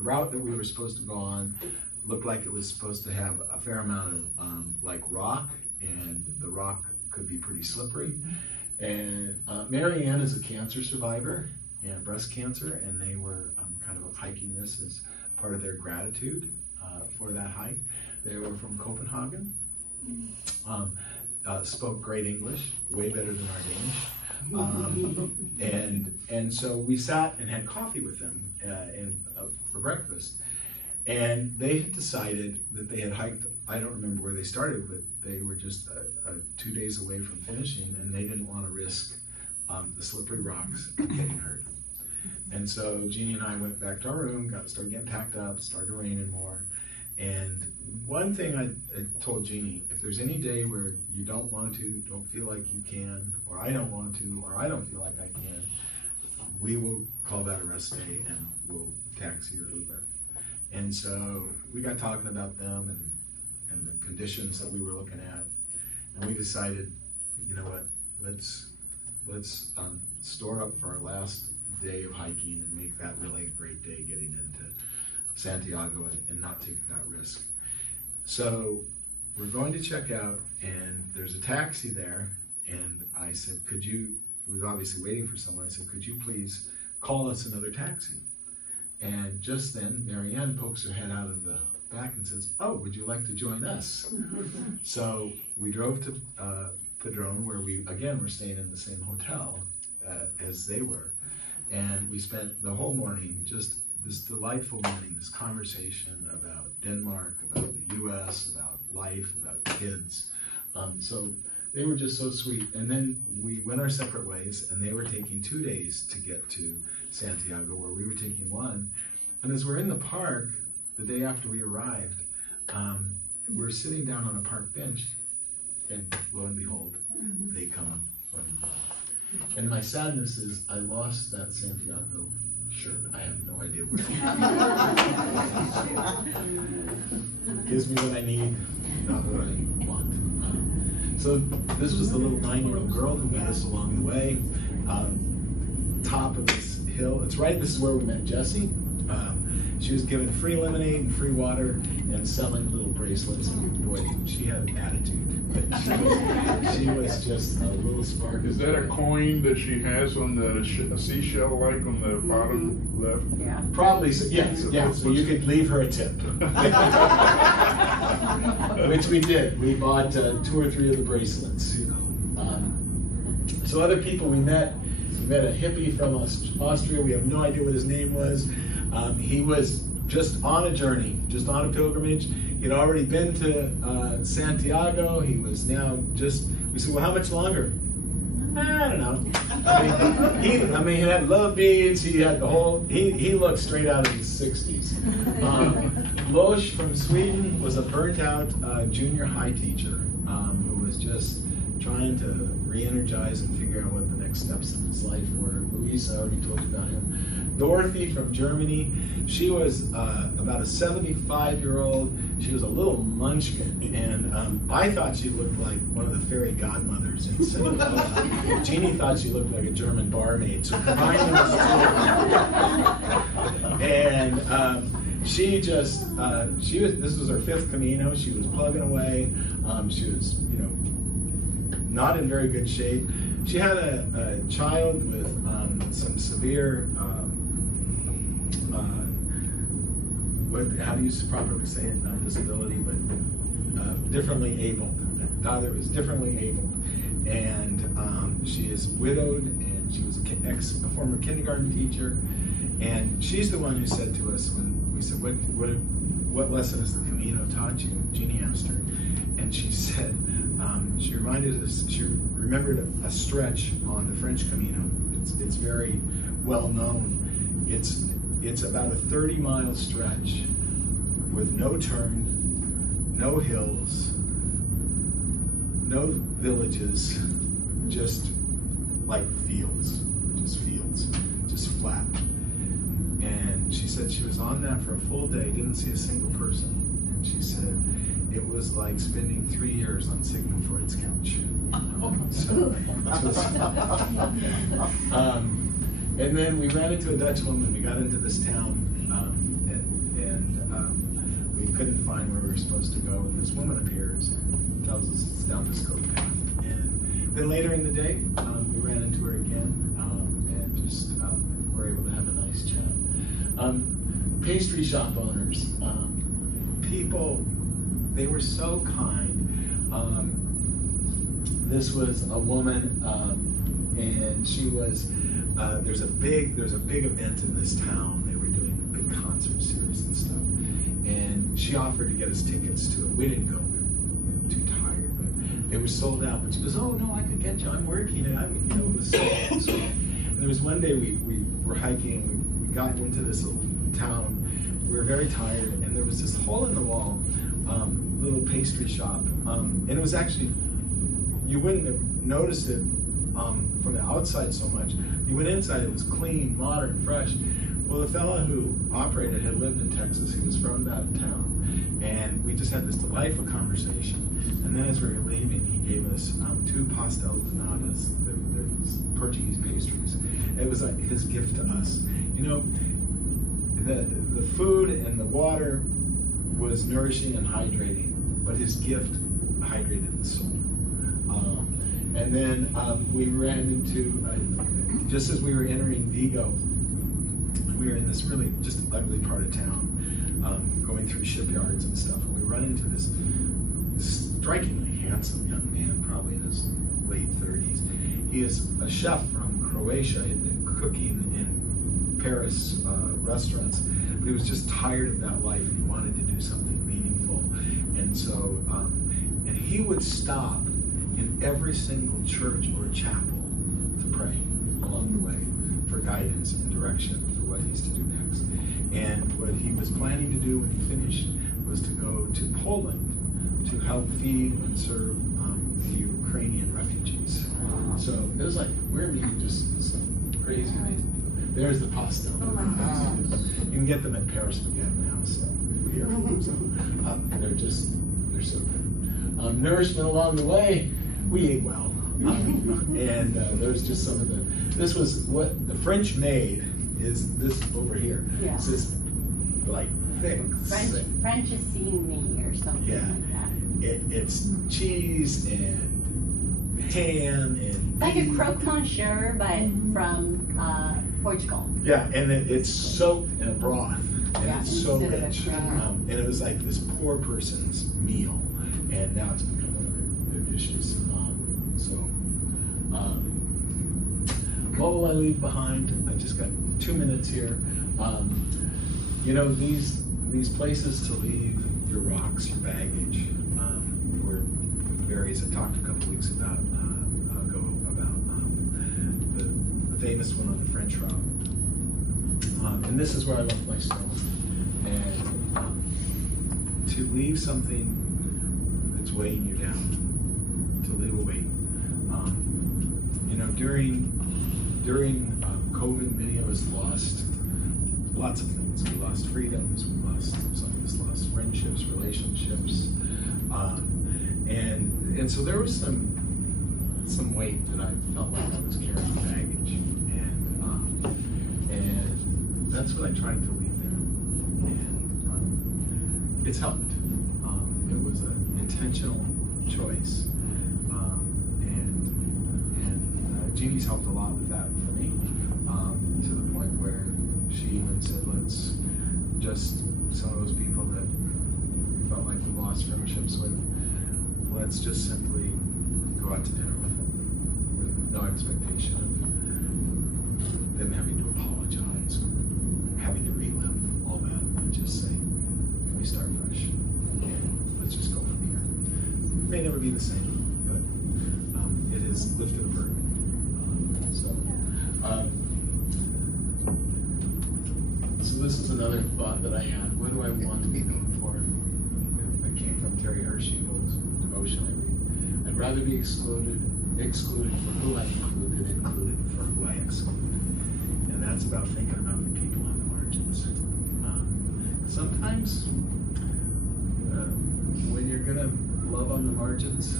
route that we were supposed to go on looked like it was supposed to have a fair amount of like rock, and the rock could be pretty slippery. And Mary Ann is a cancer survivor, and breast cancer, and they were kind of hiking this as part of their gratitude for that hike. They were from Copenhagen, spoke great English, way better than our Danish. And so we sat and had coffee with them for breakfast. And they had decided that they had hiked, I don't remember where they started, but they were just 2 days away from finishing, and they didn't want to risk the slippery rocks and getting hurt. And so Jeannie and I went back to our room, started getting packed up, started raining more. And one thing I told Jeannie, if there's any day where you don't want to, don't feel like you can, or I don't want to, or I don't feel like I can, we will call that a rest day and we'll taxi or Uber. And so we got talking about them and the conditions that we were looking at, and we decided, you know what, let's store up for our last day of hiking and make that really a great day getting into Santiago and not take that risk. So we're going to check out, and there's a taxi there, and I said, could you, he was obviously waiting for someone, I said, could you please call us another taxi? And just then, Mary Ann pokes her head out of the back and says, oh, would you like to join us? So we drove to Padrón, where we, again, were staying in the same hotel as they were. And we spent the whole morning, just this delightful morning, this conversation about Denmark, about the US, about life, about kids. So they were just so sweet. And then we went our separate ways, and they were taking 2 days to get to Santiago, where we were taking 1. And as we're in the park, the day after we arrived, we're sitting down on a park bench, and lo and behold, they come running by. And my sadness is I lost that Santiago shirt. I have no idea where it is. Gives me what I need, not what I want. So this was the little 9-year-old girl who met us along the way. Top of this hill. This is where we met Jessie. She was given free lemonade and free water and selling little bracelets. Boy, she had an attitude. She was just a little spark. Is that a coin that she has on the seashell, like on the bottom left? Yeah. Probably, so, yes. Yeah, so you could leave her a tip. Which we did. We bought 2 or 3 of the bracelets, you know. So other people we met a hippie from Austria. We have no idea what his name was. He was just on a journey, just on a pilgrimage. He'd already been to Santiago. He was now just, we said, well, how much longer? I don't know. He had love beads. He had the whole, he looked straight out of his 60s. Loesch from Sweden was a burnt out junior high teacher who was just trying to re-energize and figure out what the next steps in his life were. Luis, I already told you about him. Dorothy from Germany, she was about a 75-year-old. She was a little munchkin, and I thought she looked like one of the fairy godmothers in Cinderella. Jeannie thought she looked like a German barmaid, so combined those two. And she just, this was her 5th Camino. She was plugging away. She was, not in very good shape. She had a child with some severe, how do you properly say it? Not disability, but differently abled. Daughter was differently abled, and she is widowed, and she was a former kindergarten teacher, and she's the one who said to us when we said, "What lesson has the Camino taught you?" Jeannie asked her, and she said, she reminded us. She remembered a stretch on the French Camino. It's very well known. It's about a 30-mile stretch with no turn, no hills, no villages, just like fields, just flat. And she said she was on that for a full day, didn't see a single person. And she said it was like spending 3 years on Sigmund Freud's couch. And then we ran into a Dutch woman. We got into this town, and we couldn't find where we were supposed to go. And this woman appears and tells us it's down this goat path. And then later in the day, we ran into her again, and just were able to have a nice chat. Pastry shop owners, people, they were so kind. This was a woman, and she was. There's a big event in this town. They were doing a big concert series and stuff, and she offered to get us tickets to it. We didn't go. We were too tired, but they were sold out. But she goes, "Oh no, I could get you. I'm working, and it was so." And there was one day we were hiking. We got into this little town. We were very tired, and there was this hole in the wall, little pastry shop, and it was actually, you wouldn't have noticed it from the outside so much. You went inside, it was clean, modern, fresh. Well, the fellow who operated had lived in Texas. He was from that town. And we just had this delightful conversation. And then as we were leaving, he gave us 2 pastel donadas. They're Portuguese pastries. It was like his gift to us. The food and the water was nourishing and hydrating, but his gift hydrated the soul. And then we ran into, just as we were entering Vigo, we were in this really just ugly part of town, going through shipyards and stuff, and we run into this strikingly handsome young man, probably in his late 30s. He is a chef from Croatia. He'd been cooking in Paris restaurants, but he was just tired of that life and he wanted to do something meaningful. And so, and he would stop in every single church or chapel to pray along the way for guidance and direction for what he's to do next. And what he was planning to do when he finished was to go to Poland to help feed and serve the Ukrainian refugees. So it was like, we're meeting just some crazy, amazing people. There's the pasta. Oh my God. You can get them at Paris Spaghetti now, so here. So, they're so good. Nourishment along the way, we ate well. And there's just some of this was what the French made is this over here. Yeah. It's this like thick. Francesinni or something like that. It's cheese and ham and like a croque-monsieur, but from Portugal. Yeah, and it's soaked in a broth, and it's so rich. And it was like this poor person's meal, and now it's become one of their dishes. What will I leave behind? I've just got 2 minutes here. These places to leave your rocks, your baggage, or berries. I talked a couple weeks ago about the famous one on the French route. And this is where I left my stone. And to leave something that's weighing you down, to leave a weight. You know, during COVID, many of us lost lots of things. We lost freedoms, some of us lost friendships, relationships. And so there was some weight that I felt like I was carrying baggage. And that's what I tried to leave there. And it's helped. It was an intentional choice. Jeannie's helped a lot with that for me, to the point where she even said, let's just, some of those people that we felt like we lost friendships with, let's just simply go out to dinner with them, with no expectation of them having to apologize, or having to relive all that, but just say, can we start fresh? And let's just go from here. It may never be the same, but it has lifted a burden. So this is another thought that I had. What do I want to be known for? It came from Terry Hershey's devotion I read. I'd rather be excluded for who I included for who I excluded. And that's about thinking about the people on the margins. Sometimes when you're going to love on the margins,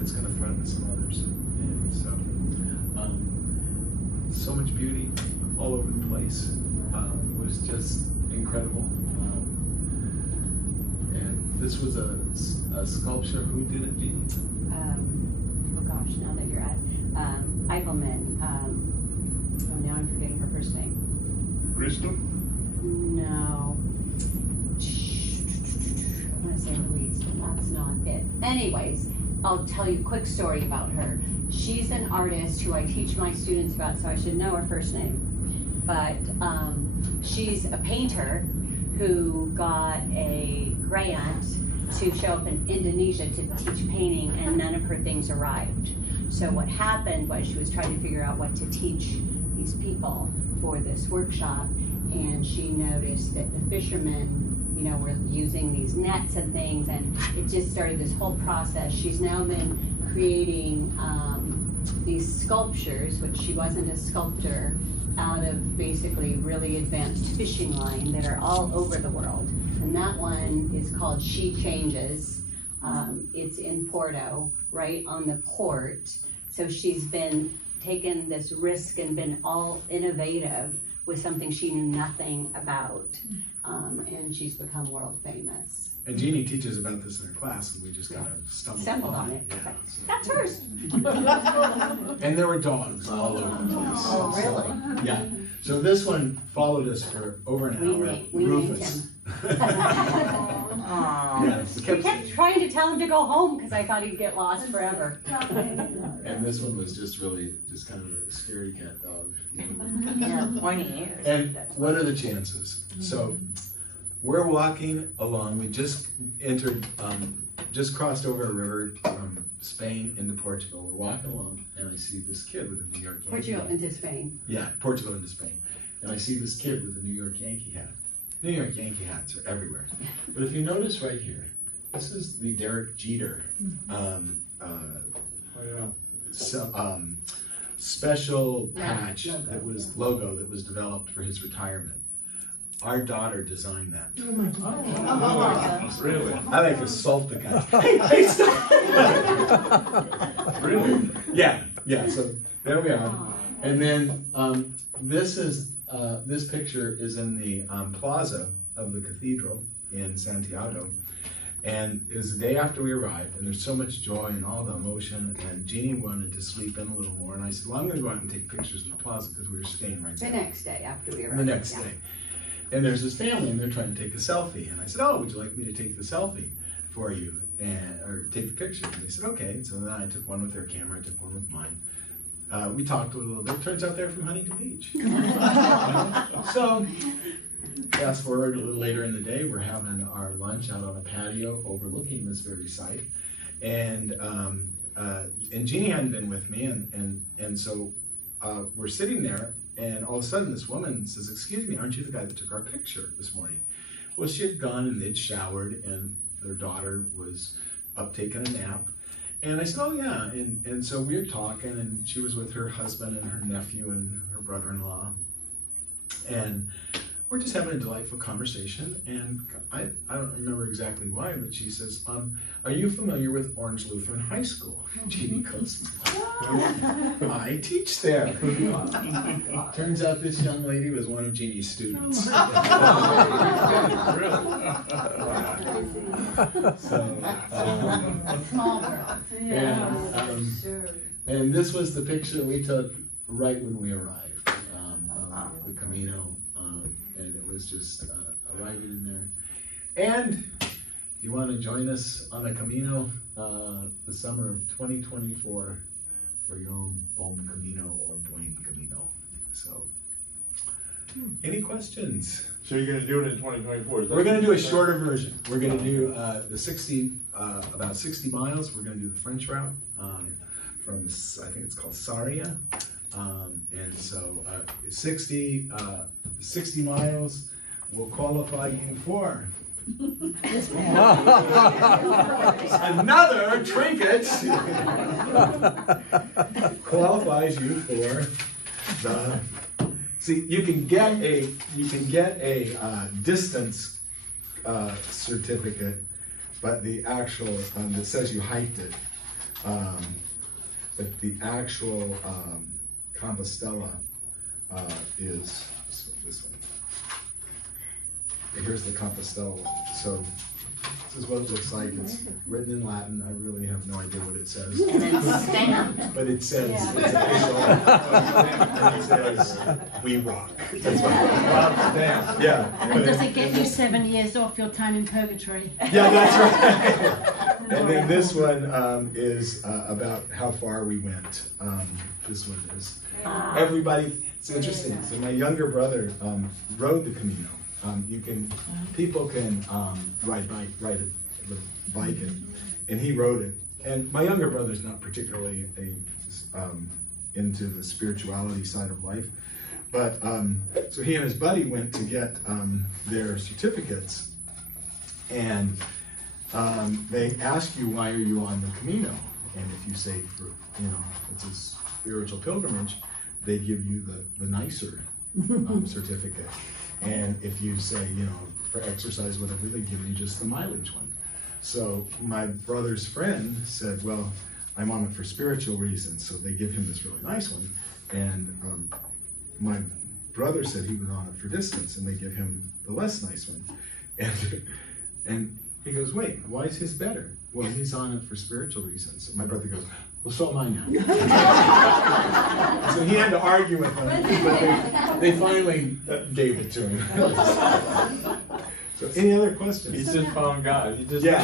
it's going to threaten some others. And so much beauty all over the place. Was just incredible. And this was a sculpture. Who did it, Jeannie? Oh gosh, now that you're at Eichelman. Oh, now I'm forgetting her first name. Crystal? No. I want to say Louise, but that's not it. Anyways, I'll tell you a quick story about her. She's an artist who I teach my students about, so I should know her first name. But she's a painter who got a grant to show up in Indonesia to teach painting, and none of her things arrived. So what happened was she was trying to figure out what to teach these people for this workshop, and she noticed that the fishermen, you know, were using these nets and things, and it just started this whole process. She's now been creating these sculptures, which she wasn't a sculptor, out of basically really advanced fishing line that are all over the world. And that one is called She Changes. It's in Porto, right on the port. So she's been taken this risk and been all innovative with something she knew nothing about. And she's become world famous. And Jeannie teaches about this in her class, and we just kind of stumbled on it. Yeah, so. That's hers. And there were dogs all over the place. Oh, really? Yeah. So this one followed us for over an hour. We Rufus. named him. Yeah, We kept trying to tell him to go home because I thought he'd get lost forever. And this one was just really just kind of a scaredy cat dog. Yeah, pointy ears. And what are the chances? So we're walking along. We just entered, just crossed over a river from Spain into Portugal. We're walking along, and I see this kid with a New York Yankee Portugal hat. into Spain. Yeah, Portugal into Spain. And I see this kid with a New York Yankee hat. New York Yankee hats are everywhere. But if you notice right here, this is the Derek Jeter special patch that was logo that was developed for his retirement. Our daughter designed that. Really? I like assault the guy. Hey, stop! Really? Yeah. So there we are. And then this picture is in the plaza of the cathedral in Santiago. And it was the day after we arrived, and there's so much joy and all the emotion, and Jeannie wanted to sleep in a little more, and I said, well, I'm going to go out and take pictures in the plaza because we were staying right there. The next day after we arrived. The next day. And there's this family, and they're trying to take a selfie. And I said, oh, would you like me to take the selfie for you? Or take the picture? And they said, okay. So then I took one with their camera, I took one with mine. We talked a little bit. Turns out they're from Huntington Beach. So fast forward a little later in the day, we're having our lunch out on a patio overlooking this very site. And Jeannie hadn't been with me, and so we're sitting there, and all of a sudden this woman says, "Excuse me, aren't you the guy that took our picture this morning?" Well, she had gone and they'd showered, and their daughter was up taking a nap. And I said, "Oh yeah," and so we were talking, and she was with her husband and her nephew and her brother-in-law. And we're just having a delightful conversation, and I don't remember exactly why, but she says, "Are you familiar with Orange Lutheran High School?" Jeannie goes, "I teach there." Turns out this young lady was one of Jeannie's students. Small girl. And this was the picture we took right when we arrived, the Camino. And it was just arriving in there. And if you want to join us on a Camino, the summer of 2024, for your own Bom Camino or Buen Camino. So, any questions? So you're going to do it in 2024? We're going to do a shorter version. We're going to do the 60, about 60 miles. We're going to do the French route from, I think it's called Saria. And so 60 miles will qualify you for another trinket. Qualifies you for the. See, you can get a distance certificate, but the actual that says you hiked it. But the actual Compostela is this one. And here's the Compostela one. So this is what it looks like. It's written in Latin. I really have no idea what it says. And it's stamped. But it says, it's official. And it says, "We rock." That's what Yeah. And does it get you 7 years off your time in purgatory? Yeah, that's right. And then this one is about how far we went. This one is everybody. It's interesting. So my younger brother rode the Camino. People can ride a bike, and he rode it. And my younger brother's not particularly into the spirituality side of life, but so he and his buddy went to get their certificates, and they ask you, "Why are you on the Camino?" And if you say, it's a spiritual pilgrimage, they give you the nicer certificate. And if you say, for exercise, whatever, they give you just the mileage one. So my brother's friend said, "Well, I'm on it for spiritual reasons," so they give him this really nice one. And my brother said he was on it for distance, and they give him the less nice one. And he goes, "Wait, why is his better?" "Well, he's on it for spiritual reasons." And my brother goes, "Well, so am I now." So he had to argue with them, but they finally gave it to him. So any other questions? He just found God. He just yeah.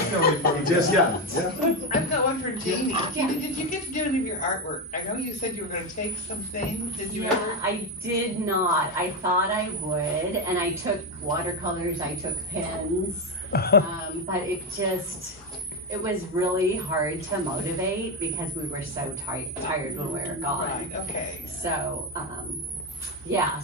I've got one for Jeannie. Jeannie, did you get to do any of your artwork? I know you said you were going to take some things. Did you ever? I did not. I thought I would, and I took watercolors, I took pens, but it was really hard to motivate because we were so tired when we were gone. Right, okay. So,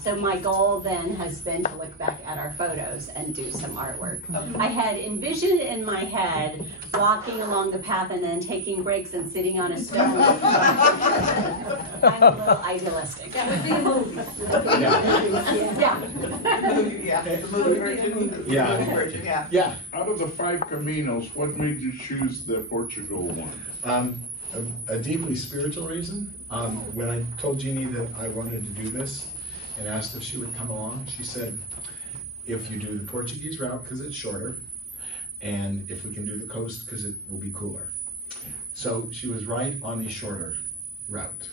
so my goal then has been to look back at our photos and do some artwork. Okay. I had envisioned in my head walking along the path and then taking breaks and sitting on a stone. I'm a little idealistic. That would be a movie. Yeah. The movie version. Yeah. The movie version, yeah. Yeah. Out of the 5 Caminos, what made you choose the Portugal one? A deeply spiritual reason. When I told Jeannie that I wanted to do this and asked if she would come along, she said, "If you do the Portuguese route, because it's shorter, and if we can do the coast, because it will be cooler." So she was right on the shorter route.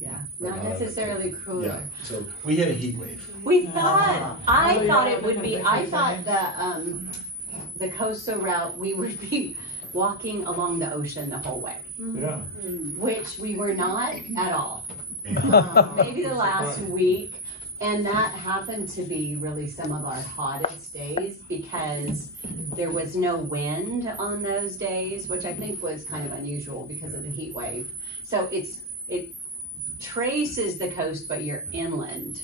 Yeah, not necessarily cooler. Yeah, so we hit a heat wave. We thought, I thought it would be, I thought the coastal route, we would be walking along the ocean the whole way. Yeah. Which we were not at all. Yeah. Maybe the last week. And that happened to be really some of our hottest days because there was no wind on those days, which I think was kind of unusual because of the heat wave. So it traces the coast, but you're inland.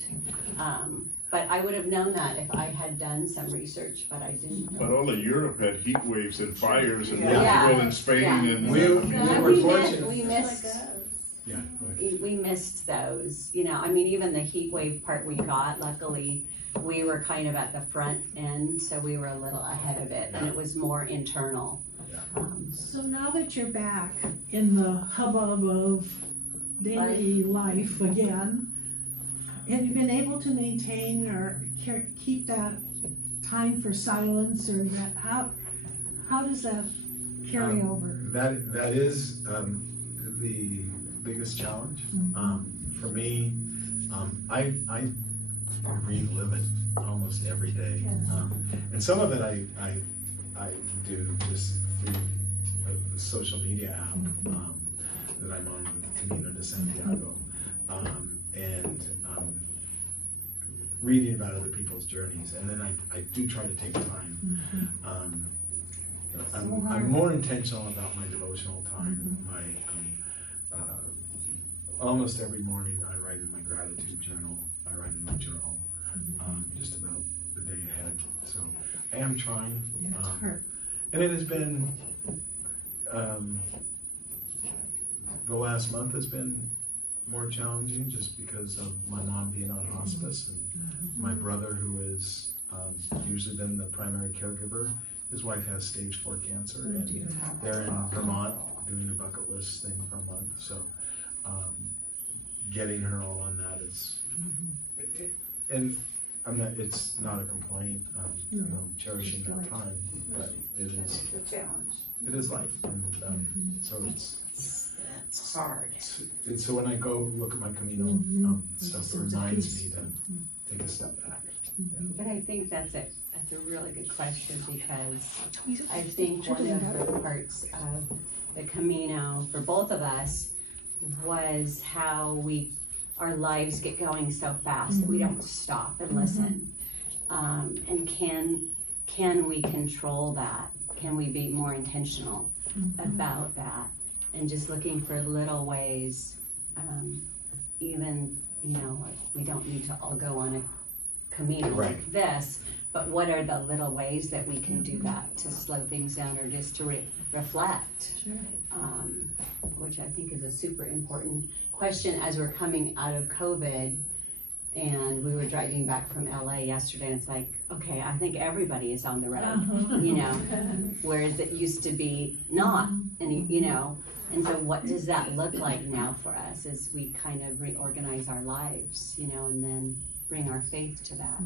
But I would have known that if I had done some research, but I didn't. But all of Europe had heat waves and fires, and Yeah. Portugal and Spain, Yeah. and were fortunate. We missed. Yeah. We missed those. You know, I mean, even the heat wave part we got. Luckily, we were kind of at the front end, so we were a little ahead of it, and it was more internal. So now that you're back in the hubbub of daily life again, have you been able to maintain or keep that time for silence, or that how does that carry over? That is the biggest challenge. For me, I relive it almost every day, and some of it I do just through the social media app that I'm on with Camino de Santiago, and reading about other people's journeys, and then I do try to take time. I'm more intentional about my devotional time. Almost every morning I write in my gratitude journal. I write in my journal just about the day ahead. So I am trying. And it has been, the last month has been more challenging just because of my mom being on hospice and my brother, who is usually been the primary caregiver. His wife has stage 4 cancer, and they're in Vermont doing a bucket list thing for a month. So getting her all on that is, and it's not a complaint. You know, cherishing that time, but it is a challenge. It is life, and so it's hard. So when I go look at my Camino stuff, it reminds me to take a step back. But I think that's a really good question, because I think one of the parts of the Camino for both of us was how our lives get going so fast that we don't stop and listen. And can we control that? Can we be more intentional about that? And just looking for little ways, even, you know, like we don't need to all go on a Camino like this, but what are the little ways that we can do that to slow things down, or just to reflect? Which I think is a super important question as we're coming out of COVID. And we were driving back from LA yesterday, and it's like, okay, I think everybody is on the road, you know, whereas it used to be not, and you know, and so what does that look like now for us as we kind of reorganize our lives, you know, and then bring our faith to that.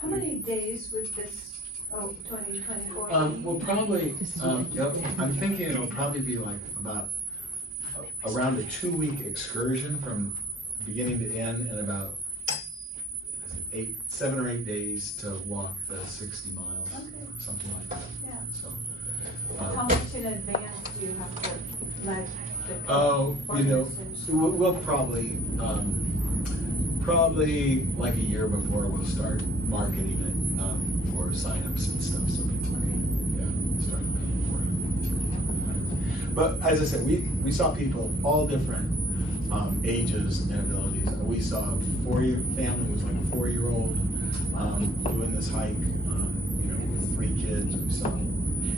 How many days would this 2024? Well, probably, I'm thinking it'll probably be like about around a 2-week excursion from beginning to end, and about 7 or 8 days to walk the 60 miles, something like that. Yeah. So, how much in advance do you have to, like, you know, we'll probably like a year before we'll start marketing it for signups and stuff, so people can start paying for it. But as I said, we saw people all different ages and abilities. We saw a family was like a 4-year-old doing this hike, you know, with 3 kids. We saw,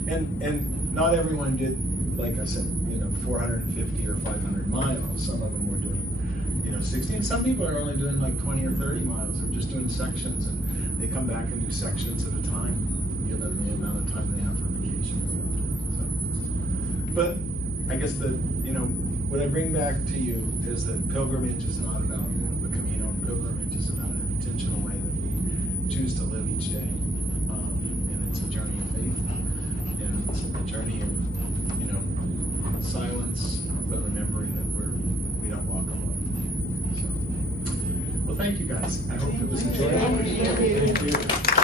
and not everyone did, like I said, you know, 450 or 500 miles. Some of them were doing, you know, 60, and some people are only doing like 20 or 30 miles. They're just doing sections, and they come back and do sections at a time, given the amount of time they have for vacation. So, but I guess you know, what I bring back to you is that pilgrimage is not about the Camino. Pilgrimage is about an intentional way that we choose to live each day, and it's a journey of faith, and it's a journey of, you know, silence, but remembering that we don't walk alone. So, well, thank you guys. I hope it was enjoyable. Thank you.